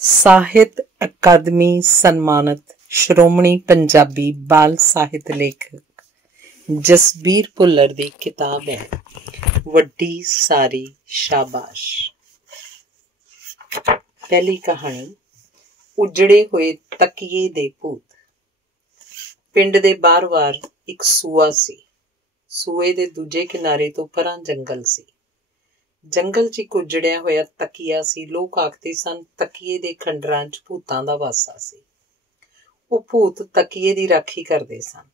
ਸਾਹਿਤ ਅਕਾਦਮੀ ਸਨਮਾਨਿਤ ਸ਼੍ਰੋਮਣੀ ਪੰਜਾਬੀ ਬਾਲ ਸਾਹਿਤ ਲੇਖਕ ਜਸਬੀਰ ਭੁੱਲਰ ਦੀ ਕਿਤਾਬ ਹੈ ਵੱਡੀ ਸਾਰੀ ਸ਼ਾਬਾਸ਼। ਪਹਿਲੀ ਕਹਾਣੀ ਉਜੜੇ ਹੋਏ ਤਕੀਏ ਦੇ ਭੂਤ। ਪਿੰਡ ਦੇ ਬਾਹਰ ਇੱਕ ਸੂਆ ਸੀ। ਸੂਏ ਦੇ ਦੂਜੇ ਕਿਨਾਰੇ ਤੋਂ ਪਰਾਂ ਜੰਗਲ ਸੀ। ਜੰਗਲ 'ਚ ਇੱਕ ਉਜੜਿਆ ਹੋਇਆ ਤਕੀਆ ਸੀ। ਲੋਕ ਆਖਦੇ ਸਨ ਤਕੀਏ ਦੇ ਖੰਡਰਾਂ 'ਚ ਭੂਤਾਂ ਦਾ ਵਾਸਾ ਸੀ। ਉਹ ਭੂਤ ਤਕੀਏ ਦੀ ਰਾਖੀ ਕਰਦੇ ਸਨ।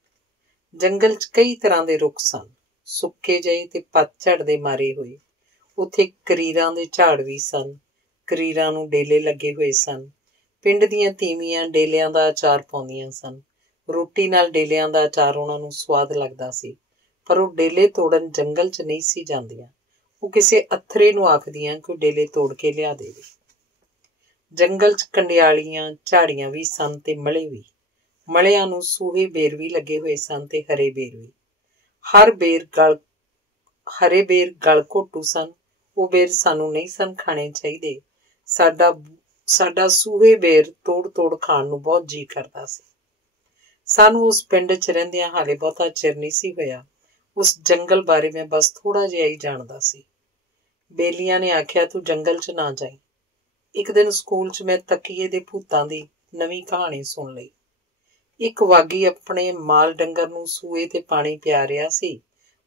ਜੰਗਲ 'ਚ ਕਈ ਤਰ੍ਹਾਂ ਦੇ ਰੁੱਖ ਸਨ, ਸੁੱਕੇ ਜਿਹੇ ਤੇ ਪਤਝੜ ਦੇ ਮਾਰੇ ਹੋਏ। ਉੱਥੇ ਕਰੀਰਾਂ ਦੇ ਝਾੜ ਵੀ ਸਨ। ਕਰੀਰਾਂ ਨੂੰ ਡੇਲੇ ਲੱਗੇ ਹੋਏ ਸਨ। ਪਿੰਡ ਦੀਆਂ ਤੀਵੀਆਂ ਡੇਲਿਆਂ ਦਾ ਅਚਾਰ ਪਾਉਂਦੀਆਂ ਸਨ। ਰੋਟੀ ਨਾਲ ਡੇਲਿਆਂ ਦਾ ਅਚਾਰ ਉਹਨਾਂ ਨੂੰ ਸਵਾਦ ਲੱਗਦਾ ਸੀ, ਪਰ ਉਹ ਡੇਲੇ ਤੋੜਨ ਜੰਗਲ 'ਚ ਨਹੀਂ ਸੀ ਜਾਂਦੀਆਂ। ਉਹ ਕਿਸੇ ਅਥਰੇ ਨੂੰ ਆਖਦੀਆਂ ਕਿ ਉਹ ਡੇਲੇ ਤੋੜ ਕੇ ਲਿਆ ਦੇਵੇ। ਜੰਗਲ 'ਚ ਕੰਡਿਆਲੀਆਂ ਝਾੜੀਆਂ ਵੀ ਸਨ ਤੇ ਮਲੇ ਵੀ। ਮਲਿਆਂ ਨੂੰ ਸੂਹੇ ਬੇਰ ਵੀ ਲੱਗੇ ਹੋਏ ਸਨ ਤੇ ਹਰੇ ਬੇਰ ਵੀ। ਹਰੇ ਬੇਰ ਗਲ ਘੋਟੂ ਸਨ। ਉਹ ਬੇਰ ਸਾਨੂੰ ਨਹੀਂ ਸਨ ਖਾਣੇ ਚਾਹੀਦੇ। ਸਾਡਾ ਸੂਹੇ ਬੇਰ ਤੋੜ ਖਾਣ ਨੂੰ ਬਹੁਤ ਜੀਅ ਕਰਦਾ ਸੀ। ਸਾਨੂੰ ਉਸ ਪਿੰਡ 'ਚ ਰਹਿੰਦਿਆਂ ਹਾਲੇ ਬਹੁਤਾ ਚਿਰ ਨਹੀਂ ਸੀ ਹੋਇਆ। ਉਸ ਜੰਗਲ ਬਾਰੇ ਮੈਂ ਬਸ ਥੋੜ੍ਹਾ ਜਿਹਾ ਹੀ ਜਾਣਦਾ ਸੀ। ਬੇਲੀਆਂ ਨੇ ਆਖਿਆ ਤੂੰ ਜੰਗਲ 'ਚ ਨਾ ਜਾਈਂ। ਇੱਕ ਦਿਨ ਸਕੂਲ 'ਚ ਮੈਂ ਤਕੀਏ ਦੇ ਭੂਤਾਂ ਦੀ ਨਵੀਂ ਕਹਾਣੀ ਸੁਣ ਲਈ। ਇੱਕ ਵਾਗੀ ਆਪਣੇ ਮਾਲ ਡੰਗਰ ਨੂੰ ਸੂਏ ਤੇ ਪਾਣੀ ਪਿਆ ਰਿਹਾ ਸੀ।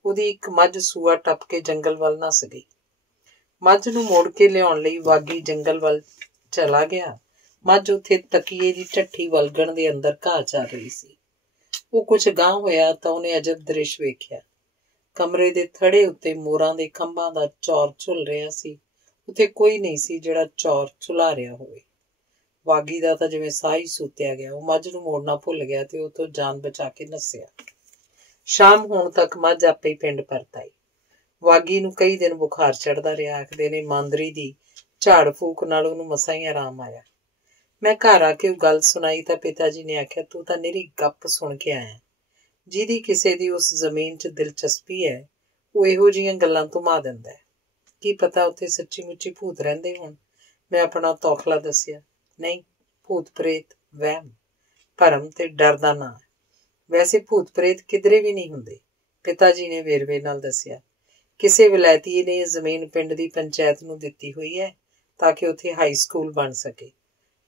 ਉਹਦੀ ਇੱਕ ਮੱਝ ਸੂਆ ਟੱਪ ਕੇ ਜੰਗਲ ਵੱਲ ਨੱਸ ਗਈ। ਮੱਝ ਨੂੰ ਮੋੜ ਕੇ ਲਿਆਉਣ ਲਈ ਵਾਗੀ ਜੰਗਲ ਵੱਲ ਚਲਾ ਗਿਆ। ਮੱਝ ਉੱਥੇ ਤਕੀਏ ਦੀ ਢੱਠੀ ਵਲਗਣ ਦੇ ਅੰਦਰ ਘਾਹ ਚਰ ਰਹੀ ਸੀ। ਉਹ ਕੁਝ ਗਾਂਹ ਹੋਇਆ ਤਾਂ ਉਹਨੇ ਅਜਬ ਦ੍ਰਿਸ਼ ਵੇਖਿਆ। ਕਮਰੇ ਦੇ ਥੜੇ ਉੱਤੇ ਮੋਰਾਂ ਦੇ ਖੰਭਾਂ ਦਾ ਚੌਰ ਝੁੱਲ ਰਿਹਾ ਸੀ। ਉੱਥੇ ਕੋਈ ਨਹੀਂ ਸੀ ਜਿਹੜਾ ਚੌਰ ਝੁਲਾ ਰਿਹਾ ਹੋਵੇ। ਵਾਗੀ ਦਾ ਤਾਂ ਜਿਵੇਂ ਸਾਹ ਹੀ ਸੁੱਤਿਆ ਗਿਆ। ਉਹ ਮੱਝ ਨੂੰ ਮੋੜਨਾ ਭੁੱਲ ਗਿਆ ਤੇ ਉਹ ਤੋਂ ਜਾਨ ਬਚਾ ਕੇ ਨੱਸਿਆ। ਸ਼ਾਮ ਹੋਣ ਤੱਕ ਮੱਝ ਆਪੇ ਹੀ ਪਿੰਡ ਪਰਤ ਆਈ। ਵਾਗੀ ਨੂੰ ਕਈ ਦਿਨ ਬੁਖਾਰ ਚੜ੍ਹਦਾ ਰਿਹਾ। ਆਖਦੇ ਨੇ ਮਾਂਦਰੀ ਦੀ ਝਾੜ ਫੂਕ ਨਾਲ ਉਹਨੂੰ ਮਸਾਂ ਹੀ ਆਰਾਮ ਆਇਆ। ਮੈਂ ਘਰ ਆ ਕੇ ਉਹ ਗੱਲ ਸੁਣਾਈ ਤਾਂ ਪਿਤਾ ਜੀ ਨੇ ਆਖਿਆ ਤੂੰ ਤਾਂ ਨਿਰੀ ਗੱਪ ਸੁਣ ਕੇ ਆਇਆ। ਜਿਹਦੀ ਕਿਸੇ ਦੀ ਉਸ ਜ਼ਮੀਨ 'ਚ ਦਿਲਚਸਪੀ ਹੈ ਉਹ ਇਹੋ ਜਿਹੀਆਂ ਗੱਲਾਂ ਧੁਮਾ ਦਿੰਦਾ ਹੈ। ਕੀ ਪਤਾ ਉੱਥੇ ਸੱਚੀ ਮੁੱਚੀ ਭੂਤ ਰਹਿੰਦੇ ਹੋਣ। ਮੈਂ ਆਪਣਾ ਤੌਖਲਾ ਦੱਸਿਆ। ਨਹੀਂ, ਭੂਤ ਪ੍ਰੇਤ ਵਹਿਮ, ਭਰਮ ਤੇ ਡਰ ਦਾ ਨਾਂ ਹੈ। ਵੈਸੇ ਭੂਤ ਪ੍ਰੇਤ ਕਿਧਰੇ ਵੀ ਨਹੀਂ ਹੁੰਦੇ। ਪਿਤਾ ਜੀ ਨੇ ਵੇਰਵੇ ਨਾਲ ਦੱਸਿਆ। ਕਿਸੇ ਵਿਲਾਇਤੀ ਨੇ ਇਹ ਜ਼ਮੀਨ ਪਿੰਡ ਦੀ ਪੰਚਾਇਤ ਨੂੰ ਦਿੱਤੀ ਹੋਈ ਹੈ ਤਾਂ ਕਿ ਉੱਥੇ ਹਾਈ ਸਕੂਲ ਬਣ ਸਕੇ,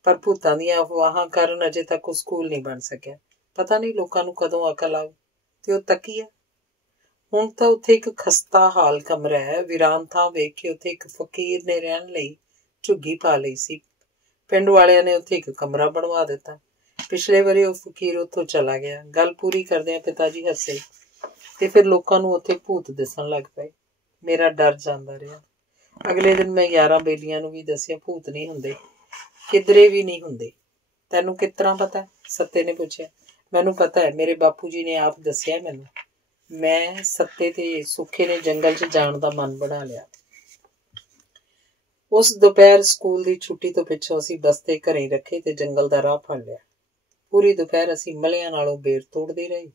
ਪਰ ਭੂਤਾਂ ਦੀਆਂ ਅਫਵਾਹਾਂ ਕਾਰਨ ਅਜੇ ਤੱਕ ਉਹ ਸਕੂਲ ਨਹੀਂ ਬਣ ਸਕਿਆ। ਪਤਾ ਨਹੀਂ ਲੋਕਾਂ ਨੂੰ ਕਦੋਂ ਅਕਲ ਆਊ। ਤੇ ਉਹ ਤਕੀਆ ਹੁਣ ਤਾਂ ਉੱਥੇ ਇੱਕ ਖਸਤਾ ਹਾਲ ਕਮਰਾ ਹੈ। ਵੀਰਾਨ ਥਾਂ ਵੇਖ ਕੇ ਉੱਥੇ ਇੱਕ ਫਕੀਰ ਨੇ ਰਹਿਣ ਲਈ ਝੁੱਗੀ ਪਾ ਲਈ ਸੀ। ਪਿੰਡ ਵਾਲਿਆਂ ਨੇ ਉੱਥੇ ਇੱਕ ਕਮਰਾ ਬਣਵਾ ਦਿੱਤਾ। ਪਿਛਲੇ ਵਾਰੀ ਉਹ ਫਕੀਰ ਉੱਥੋਂ ਚਲਾ ਗਿਆ। ਗੱਲ ਪੂਰੀ ਕਰਦਿਆਂ ਪਿਤਾ ਜੀ ਹੱਸੇ ਤੇ ਫਿਰ ਲੋਕਾਂ ਨੂੰ ਉੱਥੇ ਭੂਤ ਦਿਸਣ ਲੱਗ ਪਏ। ਮੇਰਾ ਡਰ ਜਾਂਦਾ ਰਿਹਾ। ਅਗਲੇ ਦਿਨ ਮੈਂ 11 ਬੇਲੀਆਂ ਨੂੰ ਵੀ ਦੱਸਿਆ ਭੂਤ ਨਹੀਂ ਹੁੰਦੇ, ਕਿਧਰੇ ਵੀ ਨਹੀਂ ਹੁੰਦੇ। ਤੈਨੂੰ ਕਿਸ ਤਰ੍ਹਾਂ ਪਤਾ? ਸੱਤੇ ਨੇ ਪੁੱਛਿਆ। ਮੈਨੂੰ ਪਤਾ ਹੈ, ਮੇਰੇ ਬਾਪੂ ਜੀ ਨੇ ਆਪ ਦੱਸਿਆ ਮੈਨੂੰ। ਮੈਂ ਸੱਤੇ ਤੇ ਸੁੱਖੇ ਨੇ ਜੰਗਲ 'ਚ ਜਾਣ ਦਾ ਮਨ ਬਣਾ ਲਿਆ। ਉਸ ਦੁਪਹਿਰ ਸਕੂਲ ਦੀ ਛੁੱਟੀ ਤੋਂ ਪਿੱਛੋਂ ਅਸੀਂ ਬਸਤੇ ਘਰੇ ਰੱਖੇ ਤੇ ਜੰਗਲ ਦਾ ਰਾਹ ਫੜ ਲਿਆ। ਪੂਰੀ ਦੁਪਹਿਰ ਅਸੀਂ ਮਲਿਆਂ ਨਾਲੋਂ ਬੇਰ ਤੋੜਦੇ ਰਹੇ।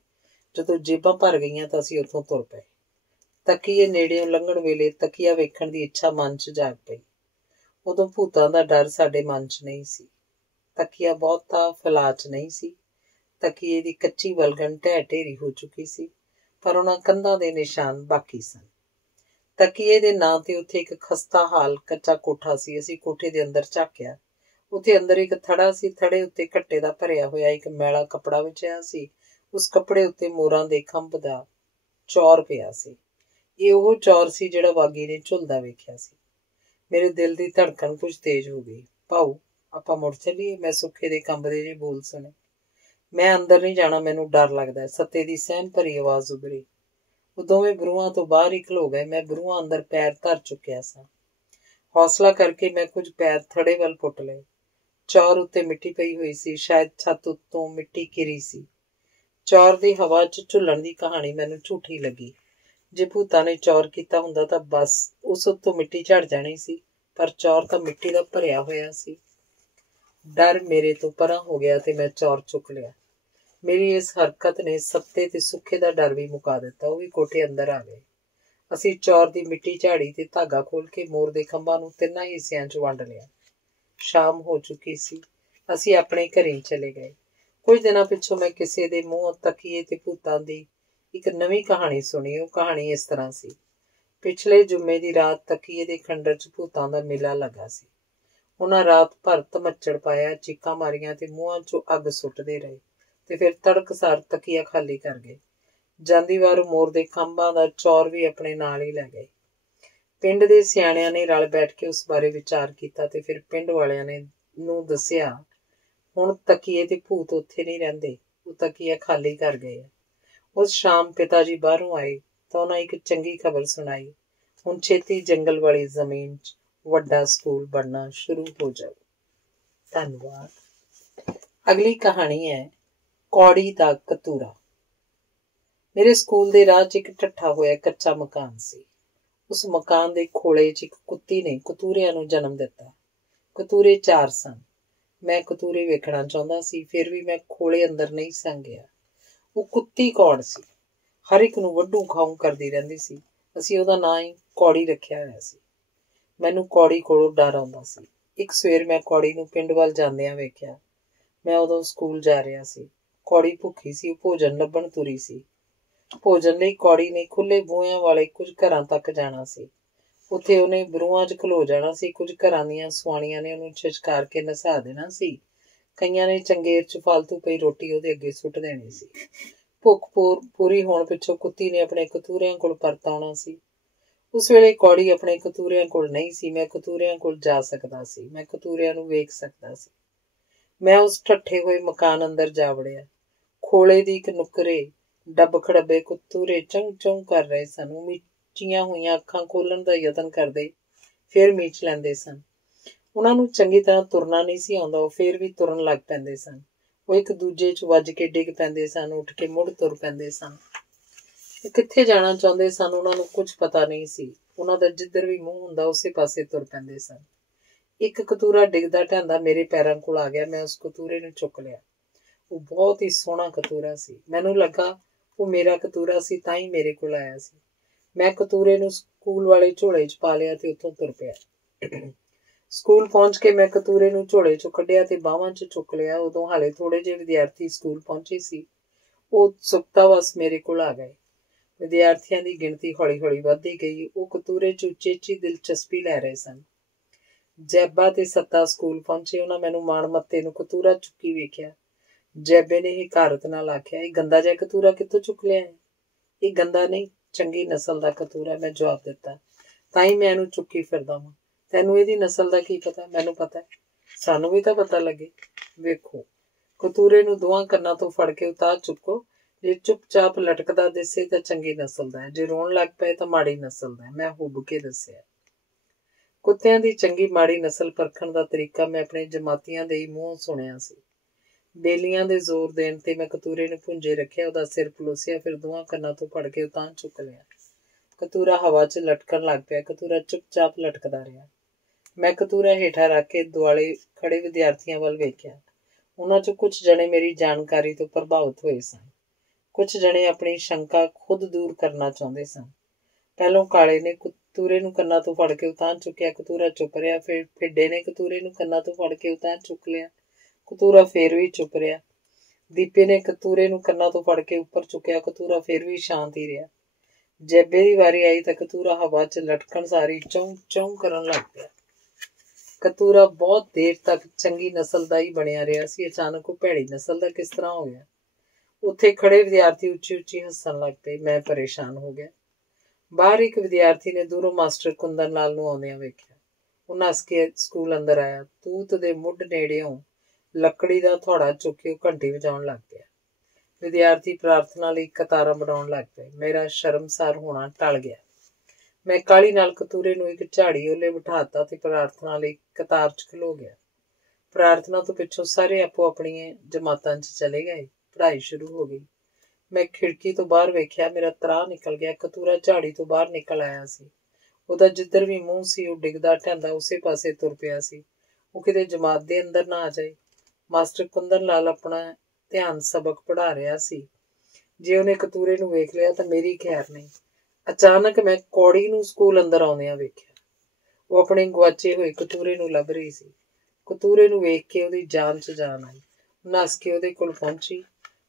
ਜਦੋਂ ਜੇਬਾਂ ਭਰ ਗਈਆਂ ਤਾਂ ਅਸੀਂ ਉੱਥੋਂ ਤੁਰ ਪਏ। ਤਕੀਏ ਨੇੜਿਓਂ ਲੰਘਣ ਵੇਲੇ ਤਕੀਆ ਵੇਖਣ ਦੀ ਇੱਛਾ ਮਨ 'ਚ ਜਾਗ ਪਈ। ਉਦੋਂ ਭੂਤਾਂ ਦਾ ਡਰ ਸਾਡੇ ਮਨ 'ਚ ਨਹੀਂ ਸੀ। ਤਕੀਆ ਬਹੁਤਾ ਫੈਲਾਅ 'ਚ ਨਹੀਂ ਸੀ। ਤਕੀਏ ਦੀ ਕੱਚੀ ਵਲਗਣ ਢਹਿ ਢੇਰੀ ਹੋ ਚੁੱਕੀ ਸੀ, ਪਰ ਉਹਨਾਂ ਕੰਧਾਂ ਦੇ ਨਿਸ਼ਾਨ ਬਾਕੀ ਸਨ। ਤਕੀਏ ਦੇ ਨਾਂ ਤੇ ਉੱਥੇ ਇੱਕ ਖਸਤਾ ਹਾਲ ਕੱਚਾ ਕੋਠਾ ਸੀ। ਅਸੀਂ ਕੋਠੇ ਦੇ ਅੰਦਰ ਝਾਕਿਆ। ਉੱਥੇ ਅੰਦਰ ਇੱਕ ਥੜਾ ਸੀ। ਥੜੇ ਉੱਤੇ ਘੱਟੇ ਦਾ ਭਰਿਆ ਹੋਇਆ ਇੱਕ ਮੈਲਾ ਕੱਪੜਾ ਵਿਛਿਆ ਸੀ। ਉਸ ਕੱਪੜੇ ਉੱਤੇ ਮੋਰਾਂ ਦੇ ਖੰਭ ਦਾ ਚੌਰ ਪਿਆ ਸੀ। ਇਹ ਉਹ ਚੌਰ ਸੀ ਜਿਹੜਾ ਵਾਗੀ ਨੇ ਝੁੱਲਦਾ ਵੇਖਿਆ ਸੀ। ਮੇਰੇ ਦਿਲ ਦੀ ਧੜਕਣ ਕੁਝ ਤੇਜ਼ ਹੋ ਗਈ। ਭਾਊ ਆਪਾਂ ਮੁੜ ਚੱਲੀਏ? ਮੈਂ ਸੁੱਖੇ ਦੇ ਕੰਬਦੇ ਜਿਹੇ ਬੋਲ ਸੁਣੇ। ਮੈਂ ਅੰਦਰ ਨਹੀਂ ਜਾਣਾ, ਮੈਨੂੰ ਡਰ ਲੱਗਦਾ। ਸੱਤੇ ਦੀ ਸਹਿਮ ਭਰੀ ਆਵਾਜ਼ ਉੱਭਰੀ। ਉਹ ਦੋਵੇਂ ਬਰੂਹਾਂ ਤੋਂ ਬਾਹਰ ਹੀ ਖਲੋ ਗਏ। ਮੈਂ ਬਰੂਹਾਂ ਅੰਦਰ ਪੈਰ ਧਰ ਚੁੱਕਿਆ ਸਾਂ। ਹੌਸਲਾ ਕਰਕੇ ਮੈਂ ਕੁਝ ਪੈਰ ਥੜੇ ਵੱਲ ਪੁੱਟ ਲਏ। ਚੌਰ ਉੱਤੇ ਮਿੱਟੀ ਪਈ ਹੋਈ ਸੀ। ਸ਼ਾਇਦ ਛੱਤ ਉੱਤੋਂ ਮਿੱਟੀ ਘਿਰੀ ਸੀ। ਚੌਰ ਦੀ ਹਵਾ 'ਚ ਝੁੱਲਣ ਦੀ ਕਹਾਣੀ ਮੈਨੂੰ ਝੂਠੀ ਲੱਗੀ। ਜੇ ਭੂਤਾਂ ਨੇ ਚੌਰ ਕੀਤਾ ਹੁੰਦਾ ਤਾਂ ਬਸ ਉਸ ਉੱਤੋਂ ਮਿੱਟੀ ਝੜ ਜਾਣੀ ਸੀ, ਪਰ ਚੌਰ ਤਾਂ ਮਿੱਟੀ ਦਾ ਭਰਿਆ ਹੋਇਆ ਸੀ। ਡਰ ਮੇਰੇ ਤੋਂ ਪਰਾਂ ਹੋ ਗਿਆ ਤੇ ਮੈਂ ਚੌਰ ਚੁੱਕ ਲਿਆ। ਮੇਰੀ ਇਸ ਹਰਕਤ ਨੇ ਸੱਤੇ ਤੇ ਸੁੱਖੇ ਦਾ ਡਰ ਵੀ ਮੁਕਾ ਦਿੱਤਾ। ਉਹ ਵੀ ਕੋਠੇ ਅੰਦਰ ਆ ਗਏ। ਅਸੀਂ ਚੌਰ ਦੀ ਮਿੱਟੀ ਝਾੜੀ ਤੇ ਧਾਗਾ ਖੋਲ ਕੇ ਮੋਰ ਦੇ ਖੰਭਾਂ ਨੂੰ 3 ਹਿੱਸਿਆਂ 'ਚ ਵੰਡ ਲਿਆ। शाम हो चुकी सी। ਅਸੀਂ ਆਪਣੇ ਘਰੇ ਚਲੇ ਗਏ। ਕੁਝ ਦਿਨਾਂ ਪਿੱਛੋਂ ਮੈਂ ਕਿਸੇ ਦੇ ਮੂੰਹੋਂ ਤਕੀਏ ਤੇ ਭੂਤਾਂ ਦੀ ਇੱਕ ਨਵੀਂ ਕਹਾਣੀ ਸੁਣੀ। ਉਹ ਕਹਾਣੀ ਇਸ ਤਰ੍ਹਾਂ ਸੀ। ਪਿਛਲੇ ਜੁਮੇ ਦੀ ਰਾਤ ਤਕੀਏ ਦੇ ਖੰਡਰ 'ਚ ਭੂਤਾਂ ਦਾ ਮੇਲਾ ਲੱਗਾ ਸੀ। ਉਹਨਾਂ ਰਾਤ ਭਰ ਧਮੱਚੜ ਪਾਇਆ, ਚੀਕਾਂ ਮਾਰੀਆਂ ਤੇ ਮੂੰਹਾਂ 'ਚੋਂ ਅੱਗ ਸੁੱਟਦੇ ਰਹੇ ਤੇ ਫਿਰ ਤੜਕਸਾਰ ਤਕੀਆ ਖਾਲੀ ਕਰ ਗਏ। ਜਾਂਦੀ ਵਾਰ ਮੋਰ ਦੇ ਖੰਭਾਂ ਦਾ ਚੌਰ ਵੀ ਆਪਣੇ ਨਾਲ ਹੀ ਲੈ ਗਏ। ਪਿੰਡ ਦੇ ਸਿਆਣਿਆਂ ਨੇ ਰਲ ਬੈਠ ਕੇ ਉਸ ਬਾਰੇ ਵਿਚਾਰ ਕੀਤਾ ਤੇ ਫਿਰ ਪਿੰਡ ਵਾਲਿਆਂ ਨੇ ਨੂੰ ਦੱਸਿਆ, ਹੁਣ ਤਕੀਏ ਤੇ ਭੂਤ ਉੱਥੇ ਨਹੀਂ ਰਹਿੰਦੇ, ਉਹ ਤਕੀਆ ਖਾਲੀ ਕਰ ਗਏ ਆ। ਉਸ ਸ਼ਾਮ ਪਿਤਾ ਜੀ ਬਾਹਰੋਂ ਆਏ ਤਾਂ ਉਹਨਾਂ ਇੱਕ ਚੰਗੀ ਖਬਰ ਸੁਣਾਈ। ਹੁਣ ਛੇਤੀ ਜੰਗਲ ਵਾਲੀ ਜ਼ਮੀਨ 'ਚ ਵੱਡਾ ਸਕੂਲ ਬਣਨਾ ਸ਼ੁਰੂ ਹੋ ਜਾਊ। ਧੰਨਵਾਦ। ਅਗਲੀ ਕਹਾਣੀ ਹੈ ਕੌੜੀ ਦਾ ਕਤੂਰਾ। ਮੇਰੇ ਸਕੂਲ ਦੇ ਰਾਹ 'ਚ ਇੱਕ ਢੱਠਾ ਹੋਇਆ ਕੱਚਾ ਮਕਾਨ ਸੀ। ਉਸ ਮਕਾਨ ਦੇ ਖੋਲੇ 'ਚ ਇੱਕ ਕੁੱਤੀ ਨੇ ਕਤੂਰਿਆਂ ਨੂੰ ਜਨਮ ਦਿੱਤਾ। ਕਤੂਰੇ 4 ਸਨ। ਮੈਂ ਕਤੂਰੇ ਵੇਖਣਾ ਚਾਹੁੰਦਾ ਸੀ, ਫਿਰ ਵੀ ਮੈਂ ਖੋਲੇ ਅੰਦਰ ਨਹੀਂ ਸਾਂ ਗਿਆ। ਉਹ ਕੁੱਤੀ ਕੌੜ ਸੀ, ਹਰ ਇੱਕ ਨੂੰ ਵੱਢੂ ਖਾਊ ਕਰਦੀ ਰਹਿੰਦੀ ਸੀ। ਅਸੀਂ ਉਹਦਾ ਨਾਂ ਹੀ ਕੌੜੀ ਰੱਖਿਆ ਹੋਇਆ ਸੀ। ਮੈਨੂੰ ਕੌੜੀ ਕੋਲੋਂ ਡਰ ਆਉਂਦਾ ਸੀ। ਇੱਕ ਸਵੇਰ ਮੈਂ ਕੌੜੀ ਨੂੰ ਪਿੰਡ ਵੱਲ ਜਾਂਦਿਆਂ ਵੇਖਿਆ। ਮੈਂ ਉਦੋਂ ਸਕੂਲ ਜਾ ਰਿਹਾ ਸੀ। ਕੌੜੀ ਭੁੱਖੀ ਸੀ, ਉਹ ਭੋਜਨ ਲੱਭਣ ਤੁਰੀ ਸੀ। ਭੋਜਨ ਲਈ ਕੌੜੀ ਨੇ ਖੁੱਲੇ ਬੂਹਿਆਂ ਵਾਲੇ ਕੁਝ ਘਰਾਂ ਤੱਕ ਜਾਣਾ ਸੀ। ਉੱਥੇ ਉਹਨੇ ਬਰੂਹਾਂ 'ਚ ਖਲੋ ਜਾਣਾ ਸੀ। ਕੁਝ ਘਰਾਂ ਦੀਆਂ ਸੁਆਣੀਆਂ ਨੇ ਉਹਨੂੰ ਛਿਛਕਾਰ ਕੇ ਨਸਾ ਦੇਣਾ ਸੀ। ਕਈਆਂ ਨੇ ਚੰਗੇਰ 'ਚ ਫਾਲਤੂ ਪਈ ਰੋਟੀ ਉਹਦੇ ਅੱਗੇ ਸੁੱਟ ਦੇਣੀ ਸੀ। ਭੁੱਖ ਪੂਰੀ ਹੋਣ ਪਿੱਛੋਂ ਕੁੱਤੀ ਨੇ ਆਪਣੇ ਕਤੂਰਿਆਂ ਕੋਲ ਪਰਤ ਆਉਣਾ ਸੀ। ਉਸ ਵੇਲੇ ਕੌੜੀ ਆਪਣੇ ਕਤੂਰਿਆਂ ਕੋਲ ਨਹੀਂ ਸੀ। ਮੈਂ ਕਤੂਰਿਆਂ ਕੋਲ ਜਾ ਸਕਦਾ ਸੀ। ਮੈਂ ਕਤੂਰਿਆਂ ਨੂੰ ਵੇਖ ਸਕਦਾ ਸੀ। ਮੈਂ ਉਸ ਠੱਠੇ ਹੋਏ ਮਕਾਨ ਅੰਦਰ ਜਾ ਵੜਿਆ। ਖੋਲੇ ਦੀ ਇੱਕ ਨੁੱਕਰੇ ਡੱਬ ਖੜੱਬੇ ਕਤੂਰੇ ਚੌਂ ਚੌਂ ਕਰ ਰਹੇ ਸਨ। ਉਹ ਮੀਚੀਆਂ ਹੋਈਆਂ ਅੱਖਾਂ ਖੋਲ੍ਹਣ ਦਾ ਯਤਨ ਕਰਦੇ, ਫਿਰ ਮੀਚ ਲੈਂਦੇ ਸਨ। ਉਹਨਾਂ ਨੂੰ ਚੰਗੀ ਤਰ੍ਹਾਂ ਤੁਰਨਾ ਨਹੀਂ ਸੀ ਆਉਂਦਾ, ਉਹ ਫਿਰ ਵੀ ਤੁਰਨ ਲੱਗ ਪੈਂਦੇ ਸਨ। ਉਹ ਇੱਕ ਦੂਜੇ 'ਚ ਵੱਜ ਕੇ ਡਿੱਗ ਪੈਂਦੇ ਸਨ, ਉੱਠ ਕੇ ਮੁੜ ਤੁਰ ਪੈਂਦੇ ਸਨ। ਉਹ ਕਿੱਥੇ ਜਾਣਾ ਚਾਹੁੰਦੇ ਸਨ ਉਹਨਾਂ ਨੂੰ ਕੁਝ ਪਤਾ ਨਹੀਂ ਸੀ। ਉਹਨਾਂ ਦਾ ਜਿੱਧਰ ਵੀ ਮੂੰਹ ਹੁੰਦਾ ਉਸੇ ਪਾਸੇ ਤੁਰ ਪੈਂਦੇ ਸਨ। ਇੱਕ ਕਤੂਰਾ ਡਿੱਗਦਾ ਢਾਂਦਾ ਮੇਰੇ ਪੈਰਾਂ ਕੋਲ ਆ ਗਿਆ। ਮੈਂ ਉਸ ਕਤੂਰੇ ਨੂੰ ਚੁੱਕ ਲਿਆ। ਉਹ ਬਹੁਤ ਹੀ ਸੋਹਣਾ ਕਤੂਰਾ ਸੀ। ਮੈਨੂੰ ਲੱਗਾ ਉਹ ਮੇਰਾ ਕਤੂਰਾ ਸੀ, ਤਾਂ ਹੀ ਮੇਰੇ ਕੋਲ ਆਇਆ ਸੀ। ਮੈਂ ਕਤੂਰੇ ਨੂੰ ਸਕੂਲ ਵਾਲੇ ਝੋਲੇ 'ਚ ਪਾ ਲਿਆ ਤੇ ਉੱਥੋਂ ਤੁਰ ਪਿਆ। ਸਕੂਲ ਪਹੁੰਚ ਕੇ ਮੈਂ ਕਤੂਰੇ ਨੂੰ ਝੋਲੇ 'ਚੋਂ ਕੱਢਿਆ ਤੇ ਬਾਹਾਂ 'ਚ ਚੁੱਕ ਲਿਆ। ਉਦੋਂ ਹਾਲੇ ਥੋੜੇ ਜਿਹੇ ਵਿਦਿਆਰਥੀ ਸਕੂਲ ਪਹੁੰਚੇ ਸੀ। ਉਹ ਉਤਸੁਕਤਾਵਸ ਮੇਰੇ ਕੋਲ ਆ ਗਏ। ਵਿਦਿਆਰਥੀਆਂ ਦੀ ਗਿਣਤੀ ਹੌਲੀ ਹੌਲੀ ਵੱਧਦੀ ਗਈ। ਉਹ ਕਤੂਰੇ 'ਚ ਉਚੇਚੀ ਦਿਲਚਸਪੀ ਲੈ ਰਹੇ ਸਨ। ਜੈਬਾ ਤੇ ਸੱਤਾ ਸਕੂਲ ਪਹੁੰਚੇ। ਉਹਨਾਂ ਮੈਨੂੰ ਮਾਣ ਮੱਤੇ ਨੂੰ ਕਤੂਰਾ ਚੁੱਕੀ ਵੇਖਿਆ। ਜੈਬੇ ਨੇ ਹਕਾਰਤ ਨਾਲ ਆਖਿਆ, ਇਹ ਗੰਦਾ ਜਿਹਾ ਕਤੂਰਾ ਕਿੱਥੋਂ ਚੁੱਕ ਲਿਆ ਹੈ? ਇਹ ਗੰਦਾ ਨਹੀਂ, ਚੰਗੀ ਨਸਲ ਦਾ ਕਤੂਰਾ, ਮੈਂ ਜਵਾਬ ਦਿੱਤਾ। ਤਾਂ ਹੀ ਮੈਂ ਇਹਨੂੰ ਚੁੱਕੀ ਫਿਰਦਾ ਵਾਂ। ਤੈਨੂੰ ਇਹਦੀ ਨਸਲ ਦਾ ਕੀ ਪਤਾ? ਮੈਨੂੰ ਪਤਾ, ਸਾਨੂੰ ਵੀ ਤਾਂ ਪਤਾ ਲੱਗੇ। ਵੇਖੋ, ਕਤੂਰੇ ਨੂੰ ਦੋਹਾਂ ਕੰਨਾਂ ਤੋਂ ਫੜ ਕੇ ਉਤਾਰ ਚੁੱਕੋ। ਜੇ ਚੁੱਪਚਾਪ ਲਟਕਦਾ ਦਿਸੇ ਤਾਂ ਚੰਗੀ ਨਸਲ ਦਾ ਹੈ, ਜੇ ਰੋਣ ਲੱਗ ਪਏ ਤਾਂ ਮਾੜੀ ਨਸਲ ਦਾ ਹੈ, ਮੈਂ ਹੁੱਬ ਕੇ ਦੱਸਿਆ। ਕੁੱਤਿਆਂ ਦੀ ਚੰਗੀ ਮਾੜੀ ਨਸਲ ਪਰਖਣ ਦਾ ਤਰੀਕਾ ਮੈਂ ਆਪਣੇ ਜਮਾਤੀਆਂ ਦੇ ਹੀ ਮੂੰਹੋਂ ਸੁਣਿਆ ਸੀ। ਬੇਲੀਆਂ ਦੇ ਜ਼ੋਰ ਦੇਣ ਤੇ ਮੈਂ ਕਤੂਰੇ ਨੂੰ ਭੁੰਜੇ ਰੱਖਿਆ, ਉਹਦਾ ਸਿਰ ਪਲੋਸਿਆ, ਫਿਰ ਦੋਹਾਂ ਕੰਨਾਂ ਤੋਂ ਫੜ ਕੇ ਉਤਾਂਹ ਚੁੱਕ ਲਿਆ। ਕਤੂਰਾ ਹਵਾ 'ਚ ਲਟਕਣ ਲੱਗ ਪਿਆ। ਕਤੂਰਾ ਚੁੱਪਚਾਪ ਲਟਕਦਾ ਰਿਹਾ। ਮੈਂ ਕਤੂਰਾ ਹੇਠਾਂ ਰੱਖ ਕੇ ਦੁਆਲੇ ਖੜੇ ਵਿਦਿਆਰਥੀਆਂ ਵੱਲ ਵੇਖਿਆ। ਉਹਨਾਂ 'ਚੋਂ ਕੁਝ ਜਣੇ ਮੇਰੀ ਜਾਣਕਾਰੀ ਤੋਂ ਪ੍ਰਭਾਵਿਤ ਹੋਏ ਸਨ। ਕੁਝ ਜਣੇ ਆਪਣੀ ਸ਼ੰਕਾ ਖੁਦ ਦੂਰ ਕਰਨਾ ਚਾਹੁੰਦੇ ਸਨ। ਪਹਿਲੋਂ ਕਾਲੇ ਨੇ ਕਤੂਰੇ ਨੂੰ ਕੰਨਾਂ ਤੋਂ ਫੜ ਕੇ ਉਤਾਂਹ ਚੁੱਕਿਆ। ਕਤੂਰਾ ਚੁੱਪ ਰਿਹਾ। ਫਿਰ ਫਿੱਡੇ ਨੇ ਕਤੂਰੇ ਨੂੰ ਕੰਨਾਂ ਤੋਂ ਫੜ ਕੇ ਉਤਾਂਹ ਚੁੱਕ ਲਿਆ। ਕਤੂਰਾ ਫੇਰ ਵੀ ਚੁੱਪ ਰਿਹਾ। ਦੀਪੇ ਨੇ ਕਤੂਰੇ ਨੂੰ ਕੰਨਾਂ ਤੋਂ ਫੜ ਕੇ ਉੱਪਰ ਚੁੱਕਿਆ। ਕਤੂਰਾ ਫੇਰ ਵੀ ਸ਼ਾਂਤ ਹੀ ਰਿਹਾ। ਜੈਬੇ ਦੀ ਵਾਰੀ ਆਈ ਤਾਂ ਕਤੂਰਾ ਹਵਾ 'ਚ ਲਟਕਣ ਸਾਰੀ ਚੌਂ ਚੌਂ ਕਰਨ ਲੱਗ ਪਿਆ। ਕਤੂਰਾ ਬਹੁਤ ਦੇਰ ਤੱਕ ਚੰਗੀ ਨਸਲ ਦਾ ਹੀ ਬਣਿਆ ਰਿਹਾ ਸੀ। ਅਚਾਨਕ ਉਹ ਭੈੜੀ ਨਸਲ ਦਾ ਕਿਸ ਤਰ੍ਹਾਂ ਹੋ ਗਿਆ? ਉੱਥੇ ਖੜੇ ਵਿਦਿਆਰਥੀ ਉੱਚੀ ਉੱਚੀ ਹੱਸਣ ਲੱਗ ਪਏ। ਮੈਂ ਪਰੇਸ਼ਾਨ ਹੋ ਗਿਆ। ਬਾਹਰ ਇੱਕ ਵਿਦਿਆਰਥੀ ਨੇ ਦੂਰੋਂ ਮਾਸਟਰ ਕੁੰਦਨ ਲਾਲ ਨੂੰ ਆਉਂਦਿਆਂ ਵੇਖਿਆ। ਉਹ ਨੱਸ ਕੇ ਸਕੂਲ ਅੰਦਰ ਆਇਆ। ਤੂਤ ਦੇ ਮੁੱਢ ਨੇੜਿਓਂ ਲੱਕੜੀ ਦਾ ਥੋੜਾ ਚੁੱਕ ਕੇ ਉਹ ਘੰਟੀ ਵਜਾਉਣ ਲੱਗ ਪਿਆ। ਵਿਦਿਆਰਥੀ ਪ੍ਰਾਰਥਨਾ ਲਈ ਕਤਾਰਾਂ ਬਣਾਉਣ ਲੱਗ ਪਏ। ਮੇਰਾ ਸ਼ਰਮਸਾਰ ਹੋਣਾ ਟਲ ਗਿਆ। ਮੈਂ ਕਾਹਲੀ ਨਾਲ ਕਤੂਰੇ ਨੂੰ ਇੱਕ ਝਾੜੀ ਓਲੇ ਬਿਠਾਤਾ ਤੇ ਪ੍ਰਾਰਥਨਾ ਲਈ ਕਤਾਰ 'ਚ ਖਲੋ ਗਿਆ। ਪ੍ਰਾਰਥਨਾ ਤੋਂ ਪਿੱਛੋਂ ਸਾਰੇ ਆਪੋ ਆਪਣੀਆਂ ਜਮਾਤਾਂ 'ਚ ਚਲੇ ਗਏ। ਪੜ੍ਹਾਈ ਸ਼ੁਰੂ ਹੋ ਗਈ। ਮੈਂ ਖਿੜਕੀ ਤੋਂ ਬਾਹਰ ਵੇਖਿਆ। ਮੇਰਾ ਤਰਾਹ ਨਿਕਲ ਗਿਆ। ਕਤੂਰਾ ਝਾੜੀ ਤੋਂ ਬਾਹਰ ਨਿਕਲ ਆਇਆ ਸੀ। ਉਹਦਾ ਜਿੱਧਰ ਵੀ ਮੂੰਹ ਸੀ ਉਹ ਡਿੱਗਦਾ ਢਹਿੰਦਾ ਉਸੇ ਪਾਸੇ ਤੁਰ ਪਿਆ ਸੀ। ਉਹ ਕਿਤੇ ਜਮਾਤ ਦੇ ਅੰਦਰ ਨਾ ਆ ਜਾਏ। ਮਾਸਟਰ ਕੁੰਦਨ ਲਾਲ ਆਪਣਾ ਧਿਆਨ ਸਬਕ ਪੜ੍ਹਾ ਰਿਹਾ ਸੀ। ਜੇ ਉਹਨੇ ਕਤੂਰੇ ਨੂੰ ਵੇਖ ਲਿਆ ਤਾਂ ਮੇਰੀ ਖੈਰ ਨਹੀਂ। ਅਚਾਨਕ ਮੈਂ ਕੌੜੀ ਨੂੰ ਸਕੂਲ ਅੰਦਰ ਆਉਂਦਿਆਂ ਵੇਖਿਆ। ਉਹ ਆਪਣੇ ਗੁਆਚੇ ਹੋਏ ਕਤੂਰੇ ਨੂੰ ਲੱਭ ਰਹੀ ਸੀ। ਕਤੂਰੇ ਨੂੰ ਵੇਖ ਕੇ ਉਹਦੀ ਜਾਨ 'ਚ ਜਾਨ ਆਈ। ਨੱਸ ਕੇ ਉਹਦੇ ਕੋਲ ਪਹੁੰਚੀ।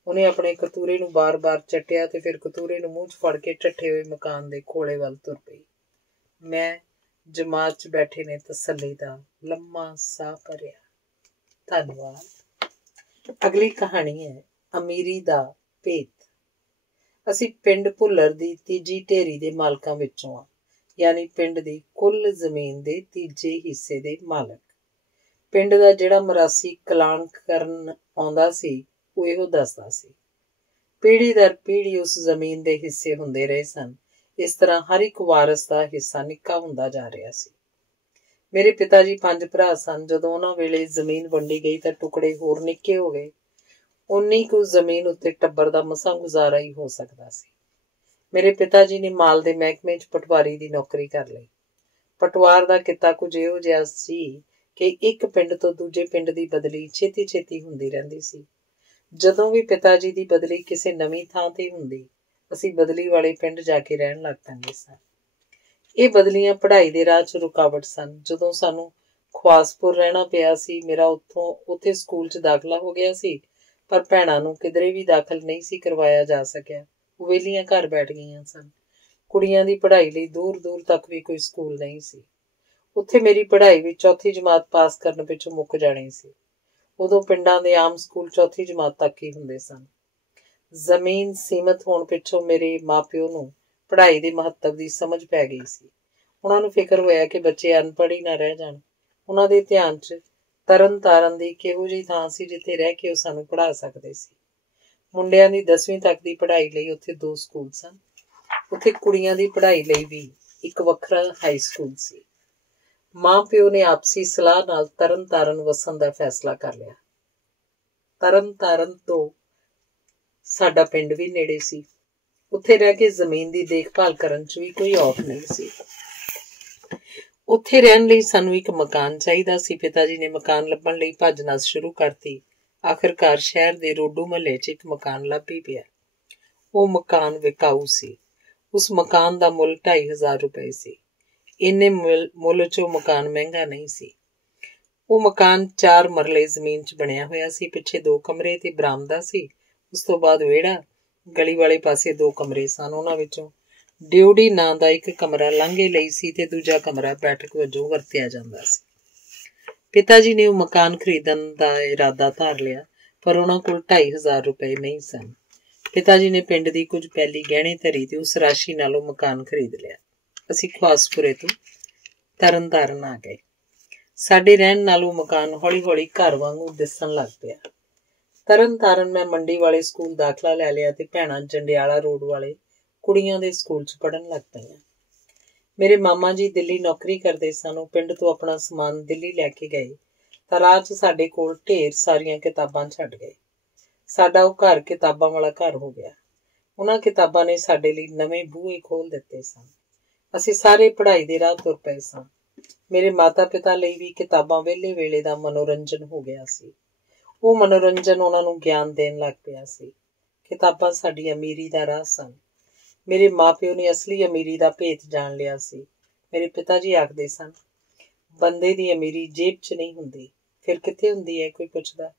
ਉਹਨੇ ਆਪਣੇ ਕਤੂਰੇ ਨੂੰ ਬਾਰ-ਬਾਰ ਚੱਟਿਆ ਤੇ ਫਿਰ ਕਤੂਰੇ ਨੂੰ ਮੂੰਹ 'ਚ ਫੜ ਕੇ ਢੱਠੇ ਹੋਏ ਮਕਾਨ ਦੇ ਖੋਲੇ ਵੱਲ ਤੁਰ ਪਈ। ਮੈਂ ਜਮਾਤ 'ਚ ਬੈਠੇ ਨੇ ਤਸੱਲੀ ਦਾ ਲੰਮਾ ਸਾਹ ਭਰਿਆ। ਧੰਨਵਾਦ। ਅਗਲੀ ਕਹਾਣੀ ਹੈ ਅਮੀਰੀ ਦਾ ਭੇਤ। ਅਸੀਂ ਪਿੰਡ ਭੁੱਲਰ ਦੀ ਤੀਜੀ ਢੇਰੀ ਦੇ ਮਾਲਕਾਂ ਵਿੱਚੋਂ ਆ, ਯਾਨੀ ਪਿੰਡ ਦੀ ਕੁੱਲ ਜ਼ਮੀਨ ਦੇ ਤੀਜੇ ਹਿੱਸੇ ਦੇ ਮਾਲਕ। ਪਿੰਡ ਦਾ ਜਿਹੜਾ ਮਰਾਸੀ ਕਲਾਨ ਕਰਨ ਆਉਂਦਾ ਸੀ ਉਹ ਇਹੋ ਦੱਸਦਾ ਸੀ। ਪੀੜ੍ਹੀ ਦਰ ਪੀੜ੍ਹੀ ਉਸ ਜ਼ਮੀਨ ਦੇ ਹਿੱਸੇ ਹੁੰਦੇ ਰਹੇ ਸਨ। ਇਸ ਤਰ੍ਹਾਂ ਹਰ ਇੱਕ ਵਾਰਸ ਦਾ ਹਿੱਸਾ ਨਿੱਕਾ ਹੁੰਦਾ ਜਾ ਰਿਹਾ ਸੀ। ਮੇਰੇ ਪਿਤਾ ਜੀ 5 ਭਰਾ ਸਨ। ਜਦੋਂ ਉਹਨਾਂ ਵੇਲੇ ਜ਼ਮੀਨ ਵੰਡੀ ਗਈ ਤਾਂ ਟੁਕੜੇ ਹੋਰ ਨਿੱਕੇ ਹੋ ਗਏ। ਉਨੀ ਕੁ ਜ਼ਮੀਨ ਉੱਤੇ ਟੱਬਰ ਦਾ ਮਸਾਂ ਗੁਜ਼ਾਰਾ ਹੀ ਹੋ ਸਕਦਾ ਸੀ। ਮੇਰੇ ਪਿਤਾ ਜੀ ਨੇ ਮਾਲ ਦੇ ਮਹਿਕਮੇ 'ਚ ਪਟਵਾਰੀ ਦੀ ਨੌਕਰੀ ਕਰ ਲਈ। ਪਟਵਾਰ ਦਾ ਕਿੱਤਾ ਕੁਝ ਇਹੋ ਜਿਹਾ ਸੀ ਕਿ ਇੱਕ ਪਿੰਡ ਤੋਂ ਦੂਜੇ ਪਿੰਡ ਦੀ ਬਦਲੀ ਛੇਤੀ-ਛੇਤੀ ਹੁੰਦੀ ਰਹਿੰਦੀ ਸੀ। ਜਦੋਂ ਵੀ ਪਿਤਾ ਜੀ ਦੀ ਬਦਲੀ ਕਿਸੇ ਨਵੀਂ ਥਾਂ ਤੇ ਹੁੰਦੀ, ਅਸੀਂ ਬਦਲੀ ਵਾਲੇ ਪਿੰਡ ਜਾ ਕੇ ਰਹਿਣ ਲੱਗ ਪੈਂਦੇ ਸਾਂ। ਇਹ ਬਦਲੀਆਂ ਪੜ੍ਹਾਈ ਦੇ ਰਾਹ 'ਚ ਰੁਕਾਵਟ ਸਨ। ਜਦੋਂ ਸਾਨੂੰ ਖਵਾਸਪੁਰ ਰਹਿਣਾ ਪਿਆ ਸੀ, ਮੇਰਾ ਉੱਥੇ ਸਕੂਲ 'ਚ ਦਾਖਲਾ ਹੋ ਗਿਆ ਸੀ, ਪਰ ਭੈਣਾਂ ਨੂੰ ਕਿਧਰੇ ਵੀ ਦਾਖਲ ਨਹੀਂ ਸੀ ਕਰਵਾਇਆ ਜਾ ਸਕਿਆ। ਉਹ ਵਿਹਲੀਆਂ ਘਰ ਬੈਠ ਗਈਆਂ ਸਨ। ਕੁੜੀਆਂ ਦੀ ਪੜ੍ਹਾਈ ਲਈ ਦੂਰ-ਦੂਰ ਤੱਕ ਵੀ ਕੋਈ ਸਕੂਲ ਨਹੀਂ ਸੀ। ਉੱਥੇ ਮੇਰੀ ਪੜ੍ਹਾਈ ਵੀ ਚੌਥੀ ਜਮਾਤ ਪਾਸ ਕਰਨ ਪਿੱਛੋਂ ਮੁੱਕ ਜਾਣੀ ਸੀ। ਉਦੋਂ ਪਿੰਡਾਂ ਦੇ ਆਮ ਸਕੂਲ ਚੌਥੀ ਜਮਾਤ ਤੱਕ ਹੀ ਹੁੰਦੇ ਸਨ। ਜ਼ਮੀਨ ਸੀਮਤ ਹੋਣ ਪਿੱਛੋਂ ਮੇਰੇ ਮਾਪਿਓ ਨੂੰ ਪੜ੍ਹਾਈ ਦੇ ਮਹੱਤਵ ਦੀ ਸਮਝ ਪੈ ਗਈ ਸੀ। ਉਹਨਾਂ ਨੂੰ ਫਿਕਰ ਹੋਇਆ ਕਿ ਬੱਚੇ ਅਨਪੜ੍ਹ ਹੀ ਨਾ ਰਹਿ ਜਾਣ। ਉਹਨਾਂ ਦੇ ਧਿਆਨ 'ਚ ਤਰਨ ਤਾਰਨ ਦੀ ਕਿਹੋ ਜਿਹੀ ਥਾਂ ਸੀ ਜਿੱਥੇ ਰਹਿ ਕੇ ਉਹ ਸਾਨੂੰ ਪੜ੍ਹਾ ਸਕਦੇ ਸੀ। ਮੁੰਡਿਆਂ ਦੀ 10ਵੀਂ ਤੱਕ ਦੀ ਪੜ੍ਹਾਈ ਲਈ ਉੱਥੇ 2 ਸਕੂਲ ਸਨ। ਉੱਥੇ ਕੁੜੀਆਂ ਦੀ ਪੜ੍ਹਾਈ ਲਈ ਵੀ ਇੱਕ ਵੱਖਰਾ ਹਾਈ ਸਕੂਲ ਸੀ। ਮਾਂ ਪਿਓ ਨੇ ਆਪਸੀ ਸਲਾਹ ਨਾਲ ਤਰਨ ਤਾਰਨ ਵਸਣ ਦਾ ਫੈਸਲਾ ਕਰ ਲਿਆ। ਤਰਨ ਤਾਰਨ ਤੋਂ ਸਾਡਾ ਪਿੰਡ ਵੀ ਨੇੜੇ ਸੀ। ਉੱਥੇ ਰਹਿ ਕੇ ਜ਼ਮੀਨ ਦੀ ਦੇਖਭਾਲ ਕਰਨ 'ਚ ਵੀ ਕੋਈ ਔਖ ਨਹੀਂ ਸੀ। ਉੱਥੇ ਰਹਿਣ ਲਈ ਸਾਨੂੰ ਇੱਕ ਮਕਾਨ ਚਾਹੀਦਾ ਸੀ। ਪਿਤਾ ਜੀ ਨੇ ਮਕਾਨ ਲੱਭਣ ਲਈ ਭੱਜ ਨੱਸ ਸ਼ੁਰੂ ਕਰਤੀ। ਆਖਿਰਕਾਰ ਸ਼ਹਿਰ ਦੇ ਰੋਡੂ ਮਹੱਲੇ 'ਚ ਇੱਕ ਮਕਾਨ ਲੱਭ ਹੀ ਪਿਆ। ਉਹ ਮਕਾਨ ਵਿਕਾਊ ਸੀ। ਉਸ ਮਕਾਨ ਦਾ ਮੁੱਲ 2500 ਰੁਪਏ ਸੀ। ਇੰਨੇ ਮੁੱਲ 'ਚ ਉਹ ਮਕਾਨ ਮਹਿੰਗਾ ਨਹੀਂ ਸੀ। ਉਹ ਮਕਾਨ 4 ਮਰਲੇ ਜ਼ਮੀਨ 'ਚ ਬਣਿਆ ਹੋਇਆ ਸੀ। ਪਿੱਛੇ 2 ਕਮਰੇ ਤੇ ਬਰਾਮਦਾ ਸੀ। ਉਸ ਤੋਂ ਬਾਅਦ ਵਿਹੜਾ, ਗਲੀ ਵਾਲੇ ਪਾਸੇ 2 ਕਮਰੇ ਸਨ। ਉਹਨਾਂ ਵਿੱਚੋਂ ਡਿਊਡੀ ਨਾਂ ਦਾ ਇੱਕ ਕਮਰਾ ਲਾਂਘੇ ਲਈ ਸੀ ਤੇ ਦੂਜਾ ਕਮਰਾ ਬੈਠਕ ਵਜੋਂ ਵਰਤਿਆ ਜਾਂਦਾ ਸੀ। ਪਿਤਾ ਜੀ ਨੇ ਉਹ ਮਕਾਨ ਖਰੀਦਣ ਦਾ ਇਰਾਦਾ ਧਾਰ ਲਿਆ, ਪਰ ਉਹਨਾਂ ਕੋਲ 2500 ਰੁਪਏ ਨਹੀਂ ਸਨ। ਪਿਤਾ ਜੀ ਨੇ ਪਿੰਡ ਦੀ ਕੁਝ ਪੈਲੀ ਗਹਿਣੇ ਧਰੀ ਤੇ ਉਸ ਰਾਸ਼ੀ ਨਾਲ ਉਹ ਮਕਾਨ ਖਰੀਦ ਲਿਆ। ਅਸੀਂ ਖਵਾਸਪੁਰੇ ਤੋਂ ਤਰਨ ਤਾਰਨ ਆ ਗਏ। ਸਾਡੇ ਰਹਿਣ ਨਾਲ ਉਹ ਮਕਾਨ ਹੌਲੀ-ਹੌਲੀ ਘਰ ਵਾਂਗੂ ਦਿਸਣ ਲੱਗ ਪਿਆ। ਤਰਨ ਤਾਰਨ ਮੈਂ ਮੰਡੀ ਵਾਲੇ ਸਕੂਲ ਦਾਖਲਾ ਲੈ ਲਿਆ ਤੇ ਭੈਣਾਂ ਜੰਡਿਆਲਾ ਰੋਡ ਵਾਲੇ ਕੁੜੀਆਂ ਦੇ ਸਕੂਲ 'ਚ ਪੜ੍ਹਨ ਲੱਗ ਪਈਆਂ। ਮੇਰੇ ਮਾਮਾ ਜੀ ਦਿੱਲੀ ਨੌਕਰੀ ਕਰਦੇ ਸਨ। ਉਹ ਪਿੰਡ ਤੋਂ ਆਪਣਾ ਸਮਾਨ ਦਿੱਲੀ ਲੈ ਕੇ ਗਏ ਤਾਂ ਰਾਹ 'ਚ ਸਾਡੇ ਕੋਲ ਢੇਰ ਸਾਰੀਆਂ ਕਿਤਾਬਾਂ ਛੱਡ ਗਏ। ਸਾਡਾ ਉਹ ਘਰ ਕਿਤਾਬਾਂ ਵਾਲਾ ਘਰ ਹੋ ਗਿਆ। ਉਹਨਾਂ ਕਿਤਾਬਾਂ ਨੇ ਸਾਡੇ ਲਈ ਨਵੇਂ ਬੂਹੇ ਖੋਲ੍ਹ ਦਿੱਤੇ ਸਨ। ਅਸੀਂ ਸਾਰੇ ਪੜ੍ਹਾਈ ਦੇ ਰਾਹ ਤੁਰ ਪਏ ਸਾਂ। ਮੇਰੇ ਮਾਤਾ-ਪਿਤਾ ਲਈ ਵੀ ਕਿਤਾਬਾਂ ਵਿਹਲੇ ਵੇਲੇ ਦਾ ਮਨੋਰੰਜਨ ਹੋ ਗਿਆ ਸੀ। ਉਹ ਮਨੋਰੰਜਨ ਉਹਨਾਂ ਨੂੰ ਗਿਆਨ ਦੇਣ ਲੱਗ ਪਿਆ ਸੀ। ਕਿਤਾਬਾਂ ਸਾਡੀ ਅਮੀਰੀ ਦਾ ਰਾਹ ਸਨ। ਮੇਰੇ ਮਾਂ-ਪਿਓ ਨੇ ਅਸਲੀ ਅਮੀਰੀ ਦਾ ਭੇਤ ਜਾਣ ਲਿਆ ਸੀ। ਮੇਰੇ ਪਿਤਾ ਜੀ ਆਖਦੇ ਸਨ, ਬੰਦੇ ਦੀ ਅਮੀਰੀ ਜੇਬ 'ਚ ਨਹੀਂ ਹੁੰਦੀ। ਫਿਰ ਕਿੱਥੇ ਹੁੰਦੀ ਹੈ? ਕੋਈ ਪੁੱਛਦਾ।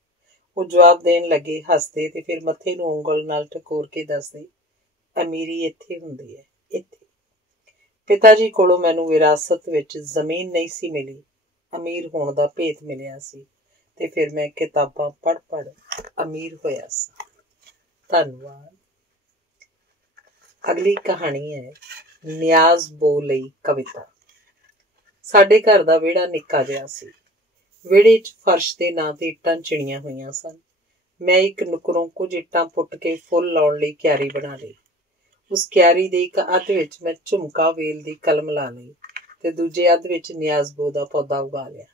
ਉਹ ਜਵਾਬ ਦੇਣ ਲੱਗੇ, ਹੱਸਦੇ ਤੇ ਫਿਰ ਮੱਥੇ ਨੂੰ ਉਂਗਲ ਨਾਲ ਟਕੋਰ ਕੇ ਦੱਸਦੇ, ਅਮੀਰੀ ਇੱਥੇ ਹੁੰਦੀ ਹੈ, ਇੱਥੇ। ਪਿਤਾ ਜੀ ਕੋਲੋਂ ਮੈਨੂੰ ਵਿਰਾਸਤ ਵਿੱਚ ਜ਼ਮੀਨ ਨਹੀਂ ਸੀ ਮਿਲੀ, ਅਮੀਰ ਹੋਣ ਦਾ ਭੇਤ ਮਿਲਿਆ ਸੀ ਤੇ ਫਿਰ ਮੈਂ ਕਿਤਾਬਾਂ ਪੜ੍ਹ ਅਮੀਰ ਹੋਇਆ ਸਾਂ। ਧੰਨਵਾਦ। ਅਗਲੀ ਕਹਾਣੀ ਹੈ ਨਿਆਜ਼ ਬੋ ਲਈ ਕਵਿਤਾ। ਸਾਡੇ ਘਰ ਦਾ ਵਿਹੜਾ ਨਿੱਕਾ ਜਿਹਾ ਸੀ। ਵਿਹੜੇ 'ਚ ਫਰਸ਼ ਦੇ ਨਾਂ ਤੇ ਇੱਟਾਂ ਚਿਣੀਆਂ ਹੋਈਆਂ ਸਨ। ਮੈਂ ਇੱਕ ਨੁਕਰੋਂ ਕੁਝ ਇੱਟਾਂ ਪੁੱਟ ਕੇ ਫੁੱਲ ਲਾਉਣ ਲਈ ਕਿਆਰੀ ਬਣਾ ਲਈ। ਉਸ ਕਿਆਰੀ ਦੇ ਇੱਕ ਅੱਧ ਵਿੱਚ ਮੈਂ ਝੁਮਕਾ ਵੇਲ ਦੀ ਕਲਮ ਲਾ ਲਈ ਤੇ ਦੂਜੇ ਅੱਧ ਵਿੱਚ ਨਿਆਜ਼ਬੋ ਦਾ ਪੌਦਾ ਉਗਾ ਲਿਆ।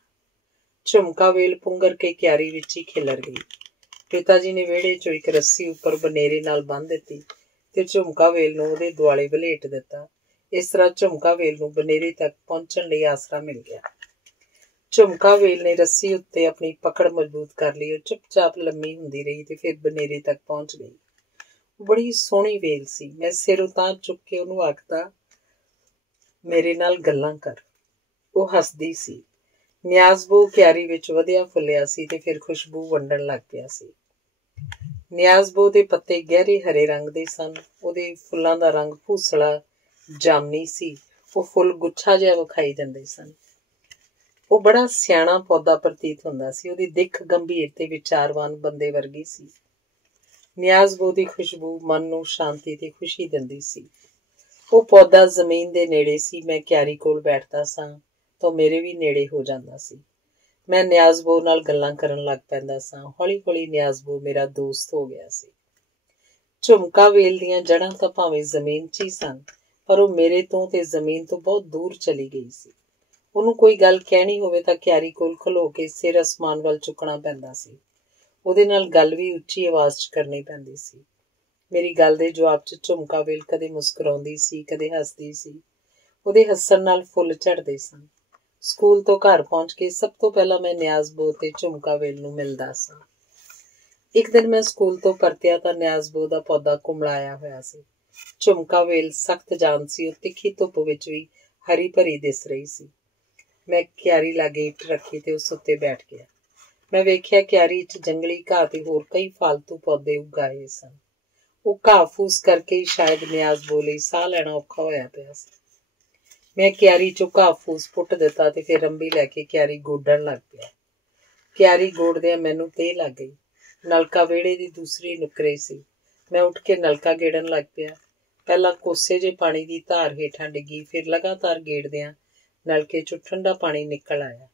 ਝੁਮਕਾ ਵੇਲ ਪੁੰਗਰ ਕੇ ਕਿਆਰੀ ਵਿੱਚ ਹੀ ਖਿਲਰ ਗਈ। ਪਿਤਾ ਜੀ ਨੇ ਵਿਹੜੇ 'ਚੋਂ ਇੱਕ ਰੱਸੀ ਉੱਪਰ ਬਨੇਰੇ ਨਾਲ ਬੰਨ੍ਹ ਦਿੱਤੀ ਤੇ ਝੁਮਕਾ ਵੇਲ ਨੂੰ ਉਹਦੇ ਦੁਆਲੇ ਵਲੇਟ ਦਿੱਤਾ। ਇਸ ਤਰ੍ਹਾਂ ਝੁਮਕਾ ਵੇਲ ਨੂੰ ਬਨੇਰੇ ਤੱਕ ਪਹੁੰਚਣ ਲਈ ਆਸਰਾ ਮਿਲ ਗਿਆ। ਝੁਮਕਾ ਵੇਲ ਨੇ ਰੱਸੀ ਉੱਤੇ ਆਪਣੀ ਪਕੜ ਮਜ਼ਬੂਤ ਕਰ ਲਈ। ਉਹ ਚੁੱਪ-ਚਾਪ ਲੰਮੀ ਹੁੰਦੀ ਰਹੀ ਤੇ ਫਿਰ ਬਨੇਰੇ ਤੱਕ ਪਹੁੰਚ ਗਈ। ਉਹ ਬੜੀ ਸੋਹਣੀ ਵੇਲ ਸੀ। ਮੈਂ ਸਿਰ ਉਤਾਂਹ ਚੁੱਕ ਕੇ ਉਹਨੂੰ ਆਖਦਾ, ਮੇਰੇ ਨਾਲ ਗੱਲਾਂ ਕਰ। ਉਹ ਹੱਸਦੀ ਸੀ। ਨਿਆਜ਼ਬੋ ਕਿਆਰੀ ਵਿੱਚ ਵਧਿਆ ਫੁੱਲਿਆ ਸੀ ਤੇ ਫਿਰ ਖੁਸ਼ਬੂ ਵੰਡਣ ਲੱਗ ਪਿਆ ਸੀ। ਨਿਆਜ਼ਬੋ ਦੇ ਪੱਤੇ ਗਹਿਰੇ ਹਰੇ ਰੰਗ ਦੇ ਸਨ। ਉਹਦੇ ਫੁੱਲਾਂ ਦਾ ਰੰਗ ਭੂਸਲਾ ਜਾਮਨੀ ਸੀ। ਉਹ ਫੁੱਲ ਗੁੱਛਾ ਜਿਹਾ ਵਿਖਾਈ ਦਿੰਦੇ ਸਨ। ਉਹ ਬੜਾ ਸਿਆਣਾ ਪੌਦਾ ਪ੍ਰਤੀਤ ਹੁੰਦਾ ਸੀ। ਉਹਦੀ ਦਿੱਖ ਗੰਭੀਰ ਤੇ ਵਿਚਾਰਵਾਨ ਬੰਦੇ ਵਰਗੀ ਸੀ। ਨਿਆਜ਼ਬੋ ਦੀ ਖੁਸ਼ਬੂ ਮਨ ਨੂੰ ਸ਼ਾਂਤੀ ਤੇ ਖੁਸ਼ੀ ਦਿੰਦੀ ਸੀ। ਉਹ ਪੌਦਾ ਜ਼ਮੀਨ ਦੇ ਨੇੜੇ ਸੀ। ਮੈਂ ਕਿਆਰੀ ਕੋਲ ਬੈਠਦਾ ਸਾਂ ਤਾਂ ਮੇਰੇ ਵੀ ਨੇੜੇ ਹੋ ਜਾਂਦਾ ਸੀ। ਮੈਂ ਨਿਆਜ਼ਬੋ ਨਾਲ ਗੱਲਾਂ ਕਰਨ ਲੱਗ ਪੈਂਦਾ ਸਾਂ। ਹੌਲੀ ਹੌਲੀ ਨਿਆਜ਼ਬੋ ਮੇਰਾ ਦੋਸਤ ਹੋ ਗਿਆ ਸੀ। ਝੁਮਕਾ ਵੇਲ ਦੀਆਂ ਜੜ੍ਹਾਂ ਤਾਂ ਭਾਵੇਂ ਜ਼ਮੀਨ 'ਚ ਹੀ ਸਨ, ਪਰ ਉਹ ਮੇਰੇ ਤੋਂ ਤੇ ਜ਼ਮੀਨ ਤੋਂ ਬਹੁਤ ਦੂਰ ਚਲੀ ਗਈ ਸੀ। ਉਹਨੂੰ ਕੋਈ ਗੱਲ ਕਹਿਣੀ ਹੋਵੇ ਤਾਂ ਕਿਆਰੀ ਕੋਲ ਖਲੋ ਕੇ ਸਿਰ ਅਸਮਾਨ ਵੱਲ ਚੁੱਕਣਾ ਪੈਂਦਾ ਸੀ। ਉਹਦੇ ਨਾਲ ਗੱਲ ਵੀ ਉੱਚੀ ਆਵਾਜ਼ 'ਚ ਕਰਨੀ ਪੈਂਦੀ ਸੀ। ਮੇਰੀ ਗੱਲ ਦੇ ਜਵਾਬ 'ਚ ਝੁਮਕਾ ਵੇਲ ਕਦੇ ਮੁਸਕਰਾਉਂਦੀ ਸੀ, ਕਦੇ ਹੱਸਦੀ ਸੀ। ਉਹਦੇ ਹੱਸਣ ਨਾਲ ਫੁੱਲ ਝੜਦੇ ਸਨ। ਸਕੂਲ ਤੋਂ ਘਰ ਪਹੁੰਚ ਕੇ ਸਭ ਤੋਂ ਪਹਿਲਾਂ ਮੈਂ ਨਿਆਜ਼ਬੋ ਤੇ ਝੁਮਕਾ ਵੇਲ ਨੂੰ ਮਿਲਦਾ ਸਾਂ। ਇੱਕ ਦਿਨ ਮੈਂ ਸਕੂਲ ਤੋਂ ਪਰਤਿਆ ਤਾਂ ਨਿਆਜ਼ਬੋ ਦਾ ਪੌਦਾ ਕੁਮਲਾਇਆ ਹੋਇਆ ਸੀ। ਝੁਮਕਾ ਵੇਲ ਸਖਤ ਜਾਨ ਸੀ। ਉਹ ਤਿੱਖੀ ਧੁੱਪ ਵਿੱਚ ਵੀ ਹਰੀ ਭਰੀ ਦਿਸ ਰਹੀ ਸੀ। ਮੈਂ ਕਿਆਰੀ ਲਾਗੇ ਇੱਟ ਰੱਖੀ ਤੇ ਉਸ ਉੱਤੇ ਬੈਠ ਗਿਆ। ਮੈਂ ਵੇਖਿਆ ਕਿਆਰੀ 'ਚ ਜੰਗਲੀ ਘਾਹ ਤੇ ਹੋਰ ਕਈ ਫਾਲਤੂ ਪੌਦੇ ਉਗਾਏ ਸਨ। ਉਹ ਘਾਹ ਫੂਸ ਕਰਕੇ ਹੀ ਸ਼ਾਇਦ ਨਿਆਜ਼ਬੋ ਲਈ ਸਾਹ ਲੈਣਾ ਔਖਾ ਹੋਇਆ ਪਿਆ ਸੀ। ਮੈਂ ਕਿਆਰੀ 'ਚੋਂ ਘਾਹ ਫੂਸ ਪੁੱਟ ਦਿੱਤਾ ਤੇ ਫਿਰ ਰੰਬੀ ਲੈ ਕੇ ਕਿਆਰੀ ਗੋਡਣ ਲੱਗ ਪਿਆ। ਕਿਆਰੀ ਗੋਡਦਿਆਂ ਮੈਨੂੰ ਤੇਹ ਲੱਗ ਗਈ। ਨਲਕਾ ਵਿਹੜੇ ਦੀ ਦੂਸਰੀ ਨੁੱਕਰੇ ਸੀ। ਮੈਂ ਉੱਠ ਕੇ ਨਲਕਾ ਗੇੜਨ ਲੱਗ ਪਿਆ। ਪਹਿਲਾਂ ਕੋਸੇ ਜਿਹੇ ਪਾਣੀ ਦੀ ਧਾਰ ਹੇਠਾਂ ਡਿੱਗੀ, ਫਿਰ ਲਗਾਤਾਰ ਗੇੜਦਿਆਂ ਨਲਕੇ 'ਚੋਂ ਠੰਡਾ ਪਾਣੀ ਨਿਕਲ ਆਇਆ।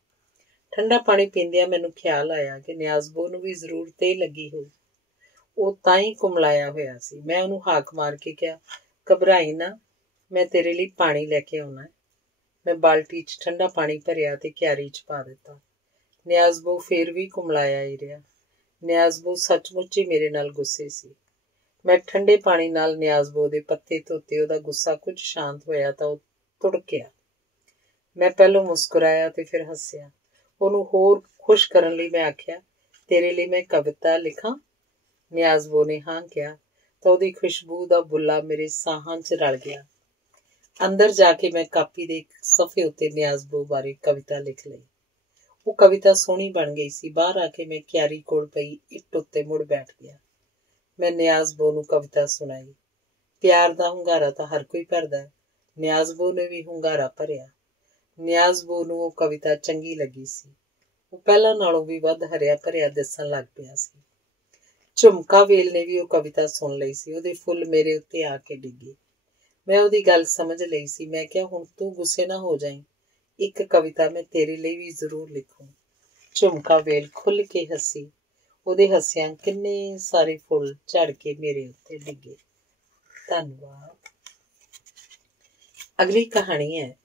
ਠੰਡਾ ਪਾਣੀ ਪੀਂਦਿਆਂ ਮੈਨੂੰ ਖਿਆਲ ਆਇਆ ਕਿ ਨਿਆਜ਼ਬੋ ਨੂੰ ਵੀ ਜ਼ਰੂਰ ਤੇਹ ਲੱਗੀ ਹੋਊ। ਉਹ ਤਾਂ ਹੀ ਕੁਮਲਾਇਆ ਹੋਇਆ ਸੀ। ਮੈਂ ਉਹਨੂੰ ਹਾਕ ਮਾਰ ਕੇ ਕਿਹਾ, ਘਬਰਾਈ ਨਾ, ਮੈਂ ਤੇਰੇ ਲਈ ਪਾਣੀ ਲੈ ਕੇ ਆਉਣਾ। ਮੈਂ ਬਾਲਟੀ 'ਚ ਠੰਡਾ ਪਾਣੀ ਭਰਿਆ ਤੇ ਕਿਆਰੀ 'ਚ ਪਾ ਦਿੱਤਾ। ਨਿਆਜ਼ਬੋ ਫੇਰ ਵੀ ਕੁਮਲਾਇਆ ਹੀ ਰਿਹਾ। ਨਿਆਜ਼ਬੋ ਸੱਚਮੁੱਚ ਹੀ ਮੇਰੇ ਨਾਲ ਗੁੱਸੇ ਸੀ। ਮੈਂ ਠੰਡੇ ਪਾਣੀ ਨਾਲ ਨਿਆਜ਼ਬੋ ਦੇ ਪੱਤੇ ਧੋਤੇ। ਉਹਦਾ ਗੁੱਸਾ ਕੁਝ ਸ਼ਾਂਤ ਹੋਇਆ ਤਾਂ ਉਹ ਤੁੜਕਿਆ। ਮੈਂ ਪਹਿਲੋਂ ਮੁਸਕਰਾਇਆ ਤੇ ਫਿਰ ਹੱਸਿਆ। ਉਹਨੂੰ ਹੋਰ ਖੁਸ਼ ਕਰਨ ਲਈ ਮੈਂ ਆਖਿਆ, ਤੇਰੇ ਲਈ ਮੈਂ ਕਵਿਤਾ ਲਿਖਾਂ? ਨਿਆਜ਼ਬੋ ਨੇ ਹਾਂ ਕਿਹਾ ਤਾਂ ਉਹਦੀ ਖੁਸ਼ਬੂ ਦਾ ਬੁੱਲਾ ਮੇਰੇ ਸਾਹਾਂ 'ਚ ਰਲ ਗਿਆ। ਅੰਦਰ ਜਾ ਕੇ ਮੈਂ ਕਾਪੀ ਦੇ ਇੱਕ ਸਫ਼ੇ ਉੱਤੇ ਨਿਆਜ਼ਬੋ ਬਾਰੇ ਕਵਿਤਾ ਲਿਖ ਲਈ। ਉਹ ਕਵਿਤਾ ਸੋਹਣੀ ਬਣ ਗਈ ਸੀ। ਬਾਹਰ ਆ ਕੇ ਮੈਂ ਕਿਆਰੀ ਕੋਲ ਪਈ ਇੱਟ ਉੱਤੇ ਮੁੜ ਬੈਠ ਗਿਆ। ਮੈਂ ਨਿਆਜ਼ਬੋ ਨੂੰ ਕਵਿਤਾ ਸੁਣਾਈ। ਪਿਆਰ ਦਾ ਹੁੰਗਾਰਾ ਤਾਂ ਹਰ ਕੋਈ ਭਰਦਾ। ਨਿਆਜ਼ਬੋ ਨੇ ਵੀ ਹੁੰਗਾਰਾ ਭਰਿਆ। ਨਿਆਜ਼ਬੋ ਨੂੰ ਉਹ ਕਵਿਤਾ ਚੰਗੀ ਲੱਗੀ ਸੀ। ਉਹ ਪਹਿਲਾਂ ਨਾਲੋਂ ਵੀ ਵੱਧ ਹਰਿਆ ਭਰਿਆ ਦਿਸਣ ਲੱਗ ਪਿਆ ਸੀ। ਝੁਮਕਾ ਵੇਲ ਨੇ ਵੀ ਉਹ ਕਵਿਤਾ ਸੁਣ ਲਈ ਸੀ। ਉਹਦੇ ਫੁੱਲ ਮੇਰੇ ਉੱਤੇ ਆ ਕੇ ਡਿੱਗੇ। ਮੈਂ ਉਹਦੀ ਗੱਲ ਸਮਝ ਲਈ ਸੀ। ਮੈਂ ਕਿਹਾ, ਹੁਣ ਤੂੰ ਗੁੱਸੇ ਨਾ ਹੋ ਜਾਈਂ, ਇੱਕ ਕਵਿਤਾ ਮੈਂ ਤੇਰੇ ਲਈ ਵੀ ਜ਼ਰੂਰ ਲਿਖੂੰ। ਝੁਮਕਾ ਵੇਲ ਖੁੱਲ੍ਹ ਕੇ ਹੱਸੀ। ਉਹਦੇ ਹੱਸਿਆਂ ਕਿੰਨੇ ਸਾਰੇ ਫੁੱਲ ਝੜ ਕੇ ਮੇਰੇ ਉੱਤੇ ਡਿੱਗੇ। ਧੰਨਵਾਦ। ਅਗਲੀ ਕਹਾਣੀ ਹੈ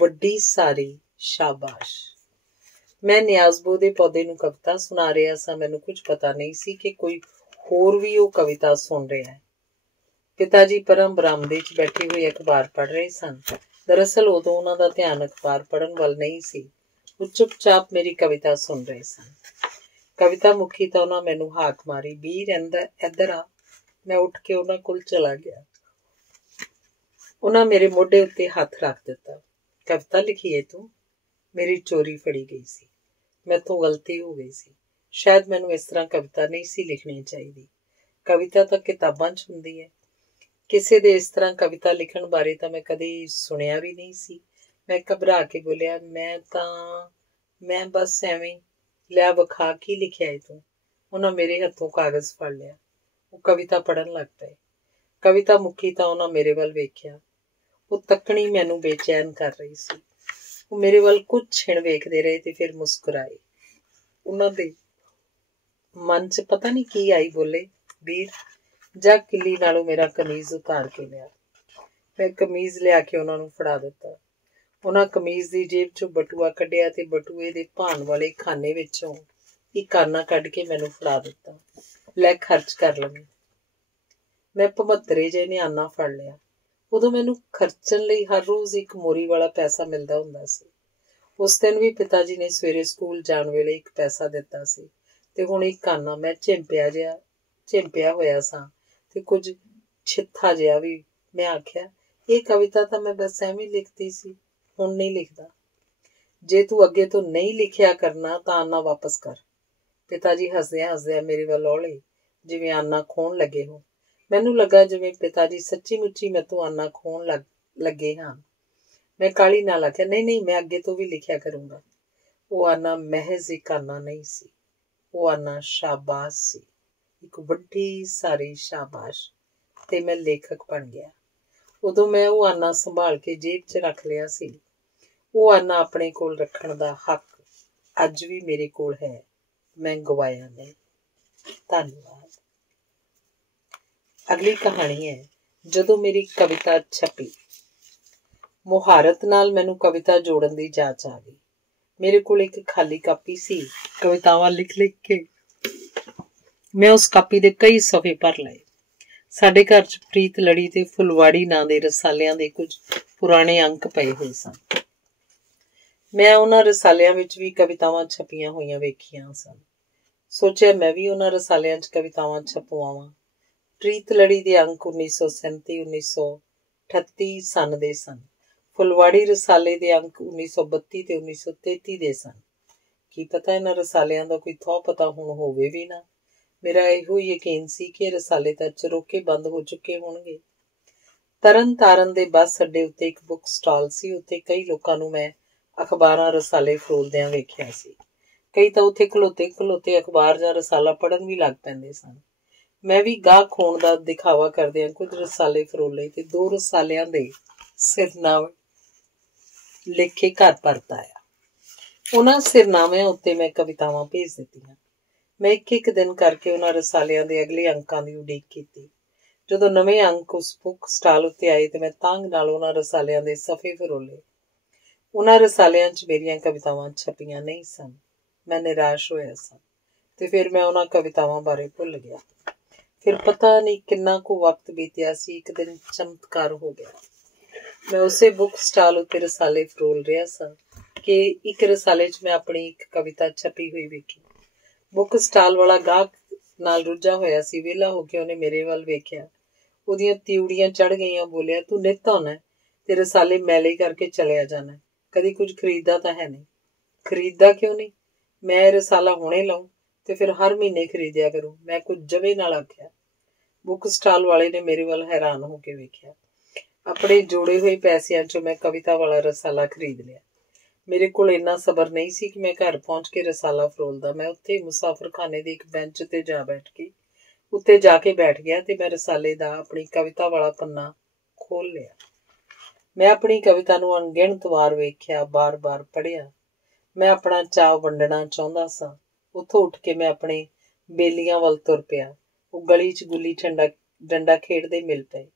ਵੱਡੀ ਸਾਰੀ ਸ਼ਾਬਾਸ਼। ਮੈਂ ਨਿਆਜ਼ਬੋ ਦੇ ਪੌਦੇ ਨੂੰ ਕਵਿਤਾ ਸੁਣਾ ਰਿਹਾ ਸਾਂ। ਮੈਨੂੰ ਕੁਝ ਪਤਾ ਨਹੀਂ ਸੀ ਕਿ ਕੋਈ ਹੋਰ ਵੀ ਉਹ ਕਵਿਤਾ ਸੁਣ ਰਿਹਾ ਹੈ। ਪਿਤਾ ਜੀ ਪਰਮ ਬਰਾਮਦੇ 'ਚ ਬੈਠੇ ਹੋਏ ਅਖਬਾਰ ਪੜ੍ਹ ਰਹੇ ਸਨ। ਦਰਅਸਲ ਉਦੋਂ ਉਹਨਾਂ ਦਾ ਧਿਆਨ ਅਖਬਾਰ ਪੜ੍ਹਨ ਵੱਲ ਨਹੀਂ ਸੀ। ਉਹ ਚੁੱਪਚਾਪ ਮੇਰੀ ਕਵਿਤਾ ਸੁਣ ਰਹੇ ਸਨ। ਕਵਿਤਾ ਮੁੱਖੀ ਤਾਂ ਉਹਨਾਂ ਮੈਨੂੰ ਹਾਕ ਮਾਰੀ, ਵੀਰ ਇੱਧਰ ਆ। ਮੈਂ ਉੱਠ ਕੇ ਉਹਨਾਂ ਕੋਲ ਚਲਾ ਗਿਆ। ਉਹਨਾਂ ਮੇਰੇ ਮੋਢੇ ਉੱਤੇ ਹੱਥ ਰੱਖ ਦਿੱਤਾ। ਕਵਿਤਾ ਲਿਖੀ ਏ ਤੂੰ? ਮੇਰੀ ਚੋਰੀ ਫੜੀ ਗਈ ਸੀ। ਮੈਥੋਂ ਗਲਤੀ ਹੋ ਗਈ ਸੀ। ਸ਼ਾਇਦ ਮੈਨੂੰ ਇਸ ਤਰ੍ਹਾਂ ਕਵਿਤਾ ਨਹੀਂ ਸੀ ਲਿਖਣੀ ਚਾਹੀਦੀ। ਕਵਿਤਾ ਤਾਂ ਕਿਤਾਬਾਂ 'ਚ ਹੁੰਦੀ ਹੈ। ਕਿਸੇ ਦੇ ਇਸ ਤਰ੍ਹਾਂ ਕਵਿਤਾ ਲਿਖਣ ਬਾਰੇ ਤਾਂ ਮੈਂ ਕਦੇ ਸੁਣਿਆ ਵੀ ਨਹੀਂ ਸੀ। ਮੈਂ ਘਬਰਾ ਕੇ ਬੋਲਿਆ, ਮੈਂ ਬਸ ਐਵੇਂ। ਲਿਆ ਵਿਖਾ, ਕੀ ਲਿਖਿਆ ਏ ਤੂੰ? ਉਹਨਾਂ ਮੇਰੇ ਹੱਥੋਂ ਕਾਗਜ਼ ਫੜ ਲਿਆ। ਉਹ ਕਵਿਤਾ ਪੜ੍ਹਨ ਲੱਗ ਪਏ। ਕਵਿਤਾ ਮੁੱਕੀ ਤਾਂ ਉਹਨਾਂ ਮੇਰੇ ਵੱਲ ਵੇਖਿਆ। ਉਹ ਤੱਕਣੀ ਮੈਨੂੰ ਬੇਚੈਨ ਕਰ ਰਹੀ ਸੀ। ਉਹ ਮੇਰੇ ਵੱਲ ਕੁਝ ਛਿਣ ਵੇਖਦੇ ਰਹੇ ਤੇ ਫਿਰ ਮੁਸਕਰਾਏ। ਉਹਨਾਂ ਦੇ ਮਨ 'ਚ ਪਤਾ ਨਹੀਂ ਕੀ ਆਈ। ਬੋਲੇ, ਵੀਰ ਜਾ ਕਿੱਲੀ ਨਾਲੋਂ ਮੇਰਾ ਕਮੀਜ਼ ਉਤਾਰ ਕੇ ਲਿਆ। ਮੈਂ ਕਮੀਜ਼ ਲਿਆ ਕੇ ਉਹਨਾਂ ਨੂੰ ਫੜਾ ਦਿੱਤਾ। ਉਹਨਾਂ ਕਮੀਜ਼ ਦੀ ਜੇਬ 'ਚੋਂ ਬਟੂਆ ਕੱਢਿਆ ਤੇ ਬਟੂਏ ਦੇ ਭਾਨ ਵਾਲੇ ਖਾਨੇ ਵਿੱਚੋਂ ਇੱਕ ਕਾਨਾ ਕੱਢ ਕੇ ਮੈਨੂੰ ਫੜਾ ਦਿੱਤਾ। ਲੈ ਖਰਚ ਕਰ ਲਵੇਂ। ਮੈਂ ਭਮੱਤਰੇ ਜਿਹੇ ਨੇ ਆਨਾ ਫੜ ਲਿਆ। ਉਦੋਂ ਮੈਨੂੰ ਖਰਚਣ ਲਈ ਹਰ ਰੋਜ਼ ਇੱਕ ਮੋਰੀ ਵਾਲਾ ਪੈਸਾ ਮਿਲਦਾ ਹੁੰਦਾ ਸੀ। ਉਸ ਦਿਨ ਵੀ ਪਿਤਾ ਜੀ ਨੇ ਸਵੇਰੇ ਸਕੂਲ ਜਾਣ ਵੇਲੇ ਇੱਕ ਪੈਸਾ ਦਿੱਤਾ ਸੀ ਤੇ ਹੁਣ ਇੱਕ ਕਾਨਾ। ਮੈਂ ਝਿੰਪਿਆ ਹੋਇਆ ਸਾਂ ਤੇ ਕੁਝ ਛਿੱਥਾ ਜਿਹਾ ਵੀ। ਮੈਂ ਆਖਿਆ, ਇਹ ਕਵਿਤਾ ਤਾਂ ਮੈਂ ਬਸ ਐਵੇਂ ਲਿਖਤੀ ਸੀ, ਹੁਣ ਨਹੀਂ ਲਿਖਦਾ। ਜੇ ਤੂੰ ਅੱਗੇ ਤੋਂ ਨਹੀਂ ਲਿਖਿਆ ਕਰਨਾ ਤਾਂ ਆਨਾ ਵਾਪਸ ਕਰ। ਪਿਤਾ ਜੀ ਹੱਸਦਿਆਂ ਹੱਸਦਿਆਂ ਮੇਰੇ ਵੱਲ ਔਲੇ, ਜਿਵੇਂ ਆਨਾ ਖੋਹਣ ਲੱਗੇ ਹੋ। ਮੈਨੂੰ ਲੱਗਾ ਜਿਵੇਂ ਪਿਤਾ ਜੀ ਸੱਚੀ ਮੁੱਚੀ ਮੈਥੋਂ ਆਨਾ ਖੋਹਣ ਲੱਗੇ ਹਨ। ਮੈਂ ਕਾਹਲੀ ਨਾਲ ਆਖਿਆ, ਨਹੀਂ ਨਹੀਂ, ਮੈਂ ਅੱਗੇ ਤੋਂ ਵੀ ਲਿਖਿਆ ਕਰੂੰਗਾ। ਉਹ ਆਨਾ ਮਹਿਜ਼ ਇੱਕ ਆਨਾ ਨਹੀਂ ਸੀ, ਉਹ ਆਨਾ ਸ਼ਾਬਾਸ਼ ਸੀ, ਇੱਕ ਵੱਡੀ ਸਾਰੀ ਸ਼ਾਬਾਸ਼। ਤੇ ਮੈਂ ਲੇਖਕ ਬਣ ਗਿਆ। ਉਦੋਂ ਮੈਂ ਉਹ ਆਨਾ ਸੰਭਾਲ ਕੇ ਜੇਬ 'ਚ ਰੱਖ ਲਿਆ ਸੀ। ਉਹ ਆਨਾ ਆਪਣੇ ਕੋਲ ਰੱਖਣ ਦਾ ਹੱਕ ਅੱਜ ਵੀ ਮੇਰੇ ਕੋਲ ਹੈ, ਮੈਂ ਗਵਾਇਆ ਨਹੀਂ। ਧੰਨਵਾਦ। ਅਗਲੀ ਕਹਾਣੀ ਹੈ ਜਦੋਂ ਮੇਰੀ ਕਵਿਤਾ ਛਪੀ। ਮੁਹਾਰਤ ਨਾਲ ਮੈਨੂੰ ਕਵਿਤਾ ਜੋੜਨ ਦੀ ਜਾਚ ਆ ਗਈ। ਮੇਰੇ ਕੋਲ ਇੱਕ ਖਾਲੀ ਕਾਪੀ ਸੀ। ਕਵਿਤਾਵਾਂ ਲਿਖ ਲਿਖ ਕੇ ਮੈਂ ਉਸ ਕਾਪੀ ਦੇ ਕਈ ਸਫ਼ੇ ਭਰ ਲਏ। ਸਾਡੇ ਘਰ 'ਚ ਪ੍ਰੀਤ ਲੜੀ ਤੇ ਫੁਲਵਾੜੀ ਨਾਂ ਦੇ ਰਸਾਲਿਆਂ ਦੇ ਕੁਝ ਪੁਰਾਣੇ ਅੰਕ ਪਏ ਹੋਏ ਸਨ। ਮੈਂ ਉਹਨਾਂ ਰਸਾਲਿਆਂ ਵਿੱਚ ਵੀ ਕਵਿਤਾਵਾਂ ਛਪੀਆਂ ਹੋਈਆਂ ਵੇਖੀਆਂ ਸਨ। ਸੋਚਿਆ ਮੈਂ ਵੀ ਉਹਨਾਂ ਰਸਾਲਿਆਂ 'ਚ ਕਵਿਤਾਵਾਂ ਛਪਵਾਵਾਂ। ਪ੍ਰੀਤ ਲੜੀ ਦੇ ਅੰਕ 1937 1938 ਸਨ ਦੇ ਸਨ। ਫੁਲਵਾੜੀ ਰਸਾਲੇ ਦੇ ਅੰਕ 1932 ਤੇ 1933 ਦੇ ਸਨ। ਕੀ ਪਤਾ ਇਹਨਾਂ ਰਸਾਲਿਆਂ ਦਾ ਕੋਈ ਥਹੁ ਪਤਾ ਹੁਣ ਹੋਵੇ ਵੀ ਨਾ। ਮੇਰਾ ਇਹੋ ਯਕੀਨ ਸੀ ਕਿ ਰਸਾਲੇ ਤਾਂ ਚਰੋਕੇ ਬੰਦ ਹੋ ਚੁੱਕੇ ਹੋਣਗੇ। ਤਰਨ ਤਾਰਨ ਦੇ ਬੱਸ ਅੱਡੇ ਉੱਤੇ ਇੱਕ ਬੁੱਕ ਸਟਾਲ ਸੀ। ਉੱਥੇ ਕਈ ਲੋਕਾਂ ਨੂੰ ਮੈਂ ਅਖਬਾਰਾਂ ਰਸਾਲੇ ਫਰੋਲਦਿਆਂ ਵੇਖਿਆ ਸੀ। ਕਈ ਤਾਂ ਉੱਥੇ ਖਲੋਤੇ ਖਲੋਤੇ ਅਖਬਾਰ ਜਾਂ ਰਸਾਲਾ ਪੜ੍ਹਨ ਵੀ ਲੱਗ ਪੈਂਦੇ ਸਨ। ਮੈਂ ਵੀ ਗਾਹਕ ਹੋਣ ਦਾ ਦਿਖਾਵਾ ਕਰਦਿਆਂ ਕੁਝ ਰਸਾਲੇ ਫਰੋਲੇ ਤੇ 2 ਰਸਾਲਿਆਂ ਦੇ ਸਿਰਨਾਮੇ ਲਿਖ ਕੇ ਘਰ ਪਰਤ ਆਇਆ। ਉਹਨਾਂ ਸਿਰਨਾਮਿਆਂ ਉੱਤੇ ਮੈਂ ਕਵਿਤਾਵਾਂ ਭੇਜ ਦਿੱਤੀਆਂ। ਮੈਂ ਇੱਕ ਦਿਨ ਕਰਕੇ ਉਹਨਾਂ ਰਸਾਲਿਆਂ ਦੇ ਅਗਲੇ ਅੰਕਾਂ ਦੀ ਉਡੀਕ ਕੀਤੀ। ਜਦੋਂ ਨਵੇਂ ਅੰਕ ਉਸ ਬੁੱਕ ਸਟਾਲ ਉੱਤੇ ਆਏ ਤੇ ਮੈਂ ਤੰਗ ਨਾਲ ਉਹਨਾਂ ਰਸਾਲਿਆਂ ਦੇ ਸਫ਼ੇ ਫਰੋਲੇ। ਉਹਨਾਂ ਰਸਾਲਿਆਂ 'ਚ ਮੇਰੀਆਂ ਕਵਿਤਾਵਾਂ ਛਪੀਆਂ ਨਹੀਂ ਸਨ। ਮੈਂ ਨਿਰਾਸ਼ ਹੋਇਆ ਸਾਂ ਤੇ ਫਿਰ ਮੈਂ ਉਹਨਾਂ ਕਵਿਤਾਵਾਂ ਬਾਰੇ ਭੁੱਲ ਗਿਆ। ਫਿਰ ਪਤਾ ਨਹੀਂ ਕਿੰਨਾ ਕੁ ਵਕਤ ਬੀਤਿਆ ਸੀ। ਇੱਕ ਦਿਨ ਚਮਤਕਾਰ ਹੋ ਗਿਆ। ਮੈਂ ਉਸੇ ਬੁੱਕ ਸਟਾਲ ਉੱਤੇ ਰਸਾਲੇ ਫਰੋਲ ਰਿਹਾ ਸਾਂ ਕਿ ਇੱਕ ਰਸਾਲੇ 'ਚ ਮੈਂ ਆਪਣੀ ਇੱਕ ਕਵਿਤਾ ਛਪੀ ਹੋਈ ਵੇਖੀ। ਬੁੱਕ ਸਟਾਲ ਵਾਲਾ ਗਾਹਕ ਨਾਲ ਰੁੱਝਾ ਹੋਇਆ ਸੀ। ਵਿਹਲਾ ਹੋ ਕੇ ਉਹਨੇ ਮੇਰੇ ਵੱਲ ਵੇਖਿਆ। ਉਹਦੀਆਂ ਤਿਉੜੀਆਂ ਚੜ੍ਹ ਗਈਆਂ। ਬੋਲਿਆ, ਤੂੰ ਨਿੱਤ ਆਉਣਾ ਤੇ ਰਸਾਲੇ ਮੈਲੇ ਕਰਕੇ ਚਲਿਆ ਜਾਣਾ, ਕਦੀ ਕੁਝ ਖਰੀਦਦਾ ਤਾਂ ਹੈ ਨਹੀਂ। ਖਰੀਦਦਾ ਕਿਉਂ ਨਹੀਂ? ਮੈਂ ਇਹ ਰਸਾਲਾ ਹੁਣੇ ਲਾਉਂ ਤੇ ਫਿਰ ਹਰ ਮਹੀਨੇ ਖਰੀਦਿਆ ਕਰੂੰ, ਮੈਂ ਕੁਝ ਜਵੇ ਨਾਲ ਆਖਿਆ। ਬੁੱਕ ਸਟਾਲ ਵਾਲੇ ਨੇ ਮੇਰੇ ਵੱਲ ਹੈਰਾਨ ਹੋ ਕੇ ਵੇਖਿਆ। ਆਪਣੇ ਜੋੜੇ ਹੋਏ ਪੈਸਿਆਂ 'ਚੋਂ ਮੈਂ ਕਵਿਤਾ ਵਾਲਾ ਰਸਾਲਾ ਖਰੀਦ ਲਿਆ। ਮੇਰੇ ਕੋਲ ਇੰਨਾ ਸਬਰ ਨਹੀਂ ਸੀ ਕਿ ਮੈਂ ਘਰ ਪਹੁੰਚ ਕੇ ਰਸਾਲਾ ਫਰੋਲਦਾ। ਮੈਂ ਉੱਥੇ ਮੁਸਾਫਰਖਾਨੇ ਦੇ ਇੱਕ ਬੈਂਚ ਤੇ ਜਾ ਕੇ ਬੈਠ ਗਿਆ ਤੇ ਮੈਂ ਰਸਾਲੇ ਦਾ ਆਪਣੀ ਕਵਿਤਾ ਵਾਲਾ ਪੰਨਾ ਖੋਲ੍ਹ ਲਿਆ। ਮੈਂ ਆਪਣੀ ਕਵਿਤਾ ਨੂੰ ਅਣਗਿਣਤ ਵਾਰ ਵੇਖਿਆ, ਬਾਰ-ਬਾਰ ਪੜ੍ਹਿਆ। ਮੈਂ ਆਪਣਾ ਚਾਅ ਵੰਡਣਾ ਚਾਹੁੰਦਾ ਸਾਂ। ਉੱਥੋਂ ਉੱਠ ਕੇ ਮੈਂ ਆਪਣੇ ਬੇਲੀਆਂ ਵੱਲ ਤੁਰ ਪਿਆ। ਉਹ ਗਲੀ 'ਚ ਗੁੱਲੀ ਡੰਡਾ ਖੇਡਦੇ ਮਿਲ ਪਏ।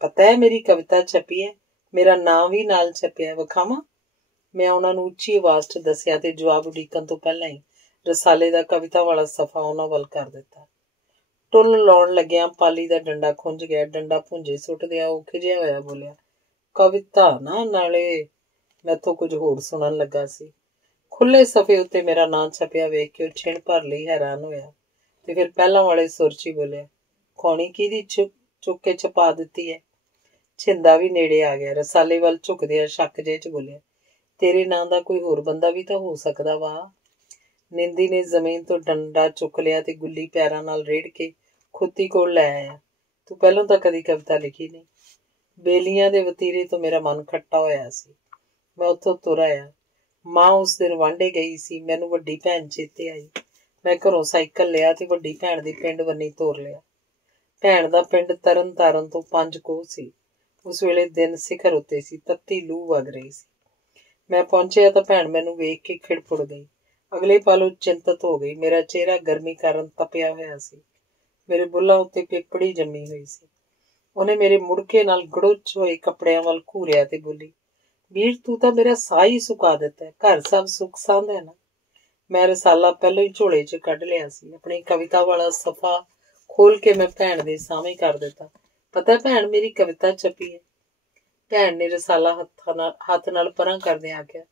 ਪਤਾ ਹੈ ਮੇਰੀ ਕਵਿਤਾ ਛਪੀ ਹੈ, ਮੇਰਾ ਨਾਂ ਵੀ ਨਾਲ ਛਪਿਆ, ਵਿਖਾਵਾਂ? ਮੈਂ ਉਹਨਾਂ ਨੂੰ ਉੱਚੀ ਆਵਾਜ਼ 'ਚ ਦੱਸਿਆ ਤੇ ਜਵਾਬ ਉਡੀਕਣ ਤੋਂ ਪਹਿਲਾਂ ਹੀ ਰਸਾਲੇ ਦਾ ਕਵਿਤਾ ਵਾਲਾ ਸਫ਼ਾ ਉਹਨਾਂ ਵੱਲ ਕਰ ਦਿੱਤਾ। ਟੁੱਲ ਲਾਉਣ ਲੱਗਿਆਂ ਪਾਲੀ ਦਾ ਡੰਡਾ ਖੁੰਝ ਗਿਆ। ਡੰਡਾ ਭੁੰਜੇ ਸੁੱਟਦਿਆਂ ਉਹ ਖਿਜਿਆ ਹੋਇਆ ਬੋਲਿਆ, ਕਵਿਤਾ ਨਾ, ਨਾਲੇ ਮੈਥੋਂ ਕੁਝ ਹੋਰ ਸੁਣਨ ਲੱਗਾ ਸੀ। ਖੁੱਲੇ ਸਫ਼ੇ ਉੱਤੇ ਮੇਰਾ ਨਾਂ ਛਪਿਆ ਵੇਖ ਕੇ ਉਹ ਛਿਣ ਭਰ ਲਈ ਹੈਰਾਨ ਹੋਇਆ ਤੇ ਫਿਰ ਪਹਿਲਾਂ ਵਾਲੇ ਸੁਰ 'ਚ ਹੀ ਬੋਲਿਆ, ਖੌਣੀ ਕਿਹਦੀ ਚੁੱਕ ਕੇ ਛਪਾ ਦਿੱਤੀ ਹੈ? ਛਿੰਦਾ ਵੀ ਨੇੜੇ ਆ ਗਿਆ। ਰਸਾਲੇ ਵੱਲ ਝੁਕਦਿਆਂ ਸ਼ੱਕ ਜਿਹੇ 'ਚ ਬੋਲਿਆ, ਤੇਰੇ ਨਾਂ ਦਾ ਕੋਈ ਹੋਰ ਬੰਦਾ ਵੀ ਤਾਂ ਹੋ ਸਕਦਾ ਵਾ। ਨਿੰਦੀ ਨੇ ਜ਼ਮੀਨ ਤੋਂ ਡੰਡਾ ਚੁੱਕ ਲਿਆ ਤੇ ਗੁੱਲੀ ਪੈਰਾਂ ਨਾਲ ਰੇੜ ਕੇ ਖੁੱਤੀ ਕੋਲ ਲੈ ਆਇਆ। ਤੂੰ ਪਹਿਲਾਂ ਤਾਂ ਕਦੀ ਕਵਿਤਾ ਲਿਖੀ ਨਹੀਂ। ਬੇਲੀਆਂ ਦੇ ਵਤੀਰੇ ਤੋਂ ਮੇਰਾ ਮਨ ਖੱਟਾ ਹੋਇਆ ਸੀ। ਮੈਂ ਉੱਥੋਂ ਤੁਰ ਆਇਆ। ਮਾਂ ਉਸ ਦਿਨ ਵਾਂਢੇ ਗਈ ਸੀ। ਮੈਨੂੰ ਵੱਡੀ ਭੈਣ ਚੇਤੇ ਆਈ। ਮੈਂ ਘਰੋਂ ਸਾਈਕਲ ਲਿਆ ਤੇ ਵੱਡੀ ਭੈਣ ਦੀ ਪਿੰਡ ਵੱਨੀ ਤੋਰ ਲਿਆ। ਭੈਣ ਦਾ ਪਿੰਡ ਤਰਨ ਤਾਰਨ ਤੋਂ 5 ਕੋਹ ਸੀ। ਉਸ ਵੇਲੇ ਦਿਨ ਸਿਖਰ ਉੱਤੇ ਸੀ। ਤੱਤੀ ਲੂ ਵਗ ਰਹੀ ਸੀ। ਮੈਂ ਪਹੁੰਚਿਆ ਤਾਂ ਭੈਣ ਮੈਨੂੰ ਵੇਖ ਕੇ ਖਿੜਪੁੜ ਗਈ। ਅਗਲੇ ਪਲ ਉਹ ਚਿੰਤਤ ਹੋ ਗਈ। ਮੇਰਾ ਚਿਹਰਾ ਗਰਮੀ ਕਾਰਨ ਤਪਿਆ ਹੋਇਆ ਸੀ। ਮੇਰੇ ਬੁੱਲ੍ਹਾਂ ਉੱਤੇ ਪੇਪੜੀ ਜੰਮੀ ਹੋਈ ਸੀ। ਉਹਨੇ ਮੇਰੇ ਮੁੜਕੇ ਨਾਲ ਗੜੁੱਚ ਹੋਏ ਕੱਪੜਿਆਂ ਵੱਲ ਘੂਰਿਆ ਤੇ ਬੋਲੀ, ਵੀਰ, ਤੂੰ ਤਾਂ ਮੇਰਾ ਸਾਹ ਹੀ ਸੁਕਾ ਦਿੱਤਾ। ਘਰ ਸਭ ਸੁੱਖ ਸਾਂਦ ਹੈ ਨਾ? ਮੈਂ ਰਸਾਲਾ ਪਹਿਲਾਂ ਹੀ ਝੋਲੇ 'ਚ ਕੱਢ ਲਿਆ ਸੀ। ਆਪਣੀ ਕਵਿਤਾ ਵਾਲਾ ਸਫ਼ਾ ਖੋਲ੍ਹ ਕੇ ਮੈਂ ਭੈਣ ਦੇ ਸਾਹਮਣੇ ਕਰ ਦਿੱਤਾ। ਪਤਾ ਭੈਣ, ਮੇਰੀ ਕਵਿਤਾ ਛਪੀ ਹੈ। ਭੈਣ ਨੇ ਰਸਾਲਾ ਹੱਥ ਨਾਲ ਪਰਾਂ ਕਰਦਿਆਂ ਆਖਿਆ,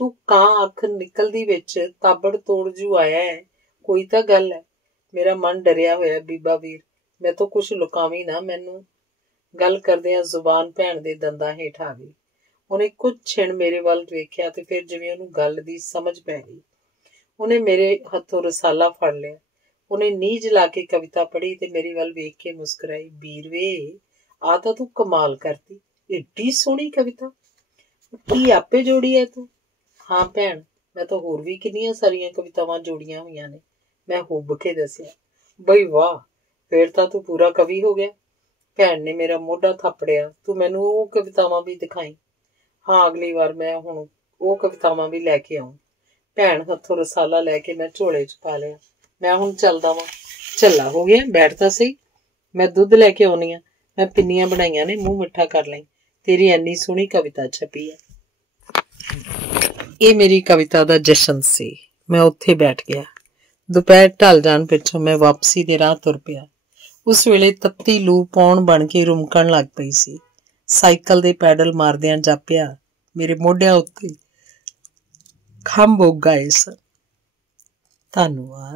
ਤੂੰ ਕਾਂ ਅੱਖ ਨਿਕਲਦੀ ਵਿੱਚ ਤਾਬੜ ਤੋੜ ਜੂ ਆਇਆ ਹੈ, ਕੋਈ ਤਾਂ ਗੱਲ ਹੈ। ਮੇਰਾ ਮਨ ਡਰਿਆ ਹੋਇਆ। ਬੀਬਾ ਵੀਰ, ਮੈਂ ਤੋਂ ਕੁਛ ਲੁਕਾਵੀਂ ਨਾ। ਮੈਨੂੰ ਗੱਲ ਕਰਦਿਆਂ ਜ਼ੁਬਾਨ ਭੈਣ ਦੇ ਦੰਦਾਂ ਹੇਠ ਆ ਗਈ। ਉਹਨੇ ਕੁਝ ਛਿਣ ਮੇਰੇ ਵੱਲ ਵੇਖਿਆ ਤੇ ਫਿਰ ਜਿਵੇਂ ਉਹਨੂੰ ਗੱਲ ਦੀ ਸਮਝ ਪੈ ਗਈ, ਉਹਨੇ ਮੇਰੇ ਹੱਥੋਂ ਰਸਾਲਾ ਫੜ ਲਿਆ। ਉਹਨੇ ਨੀਝ ਲਾ ਕੇ ਕਵਿਤਾ ਪੜ੍ਹੀ ਤੇ ਮੇਰੀ ਵੱਲ ਵੇਖ ਕੇ ਮੁਸਕਰਾਈ। ਵੀਰਵੇ, ਆ ਤਾਂ ਤੂੰ ਕਮਾਲ ਕਰਤੀ, ਏਡੀ ਸੋਹਣੀ ਕਵਿਤਾ ਕੀ ਆਪੇ ਜੋੜੀ ਹੈ ਤੂੰ? ਹਾਂ ਭੈਣ, ਮੈਂ ਤਾਂ ਹੋਰ ਵੀ ਕਿੰਨੀਆਂ ਸਾਰੀਆਂ ਕਵਿਤਾਵਾਂ ਜੋੜੀਆਂ ਹੋਈਆਂ ਨੇ, ਮੈਂ ਹੁੱਬ ਕੇ ਦੱਸਿਆ। ਬਈ ਵਾਹ, ਫੇਰ ਤਾਂ ਤੂੰ ਪੂਰਾ ਕਵੀ ਹੋ ਗਿਆ। ਭੈਣ ਨੇ ਮੇਰਾ ਮੋਢਾ ਥਾਪੜਿਆ। ਤੂੰ ਮੈਨੂੰ ਉਹ ਕਵਿਤਾਵਾਂ ਵੀ ਦਿਖਾਈ। ਹਾਂ, ਅਗਲੀ ਵਾਰ ਮੈਂ ਹੁਣ ਉਹ ਕਵਿਤਾਵਾਂ ਵੀ ਲੈ ਕੇ ਆਉਂ। ਭੈਣ ਹੱਥੋਂ ਰਸਾਲਾ ਲੈ ਕੇ ਮੈਂ ਝੋਲੇ 'ਚ ਪਾ ਲਿਆ। ਮੈਂ ਹੁਣ ਚੱਲਦਾ ਵਾਂ। ਝੱਲਾ ਹੋ ਗਿਆ, ਬੈਠ ਤਾਂ ਸਹੀ, ਮੈਂ ਦੁੱਧ ਲੈ ਕੇ ਆਉਣੀ ਆ। ਮੈਂ ਪਿੰਨੀਆਂ ਬਣਾਈਆਂ ਨੇ, ਮੂੰਹ ਮਿੱਠਾ ਕਰ ਲਈ। ਤੇਰੀ ਇੰਨੀ ਸੋਹਣੀ ਕਵਿਤਾ ਛਪੀ ਹੈ। ਇਹ ਮੇਰੀ ਕਵਿਤਾ ਦਾ ਜਸ਼ਨ ਸੀ। ਮੈਂ ਉੱਥੇ ਬੈਠ ਗਿਆ। ਦੁਪਹਿਰ ਢਲ ਜਾਣ ਪਿੱਛੋਂ ਮੈਂ ਵਾਪਸੀ ਦੇ ਰਾਹ ਤੁਰ ਪਿਆ। ਉਸ ਵੇਲੇ ਤੱਤੀ ਲੂ ਪੌਣ ਬਣ ਕੇ ਰੁਮਕਣ ਲੱਗ ਪਈ ਸੀ। ਸਾਈਕਲ ਦੇ ਪੈਡਲ ਮਾਰਦਿਆਂ ਜਾਪਿਆ ਮੇਰੇ ਮੋਢਿਆਂ ਉੱਤੇ ਖੰਭ ਉੱਗ ਆਏ ਸਨ। ਧੰਨਵਾਦ।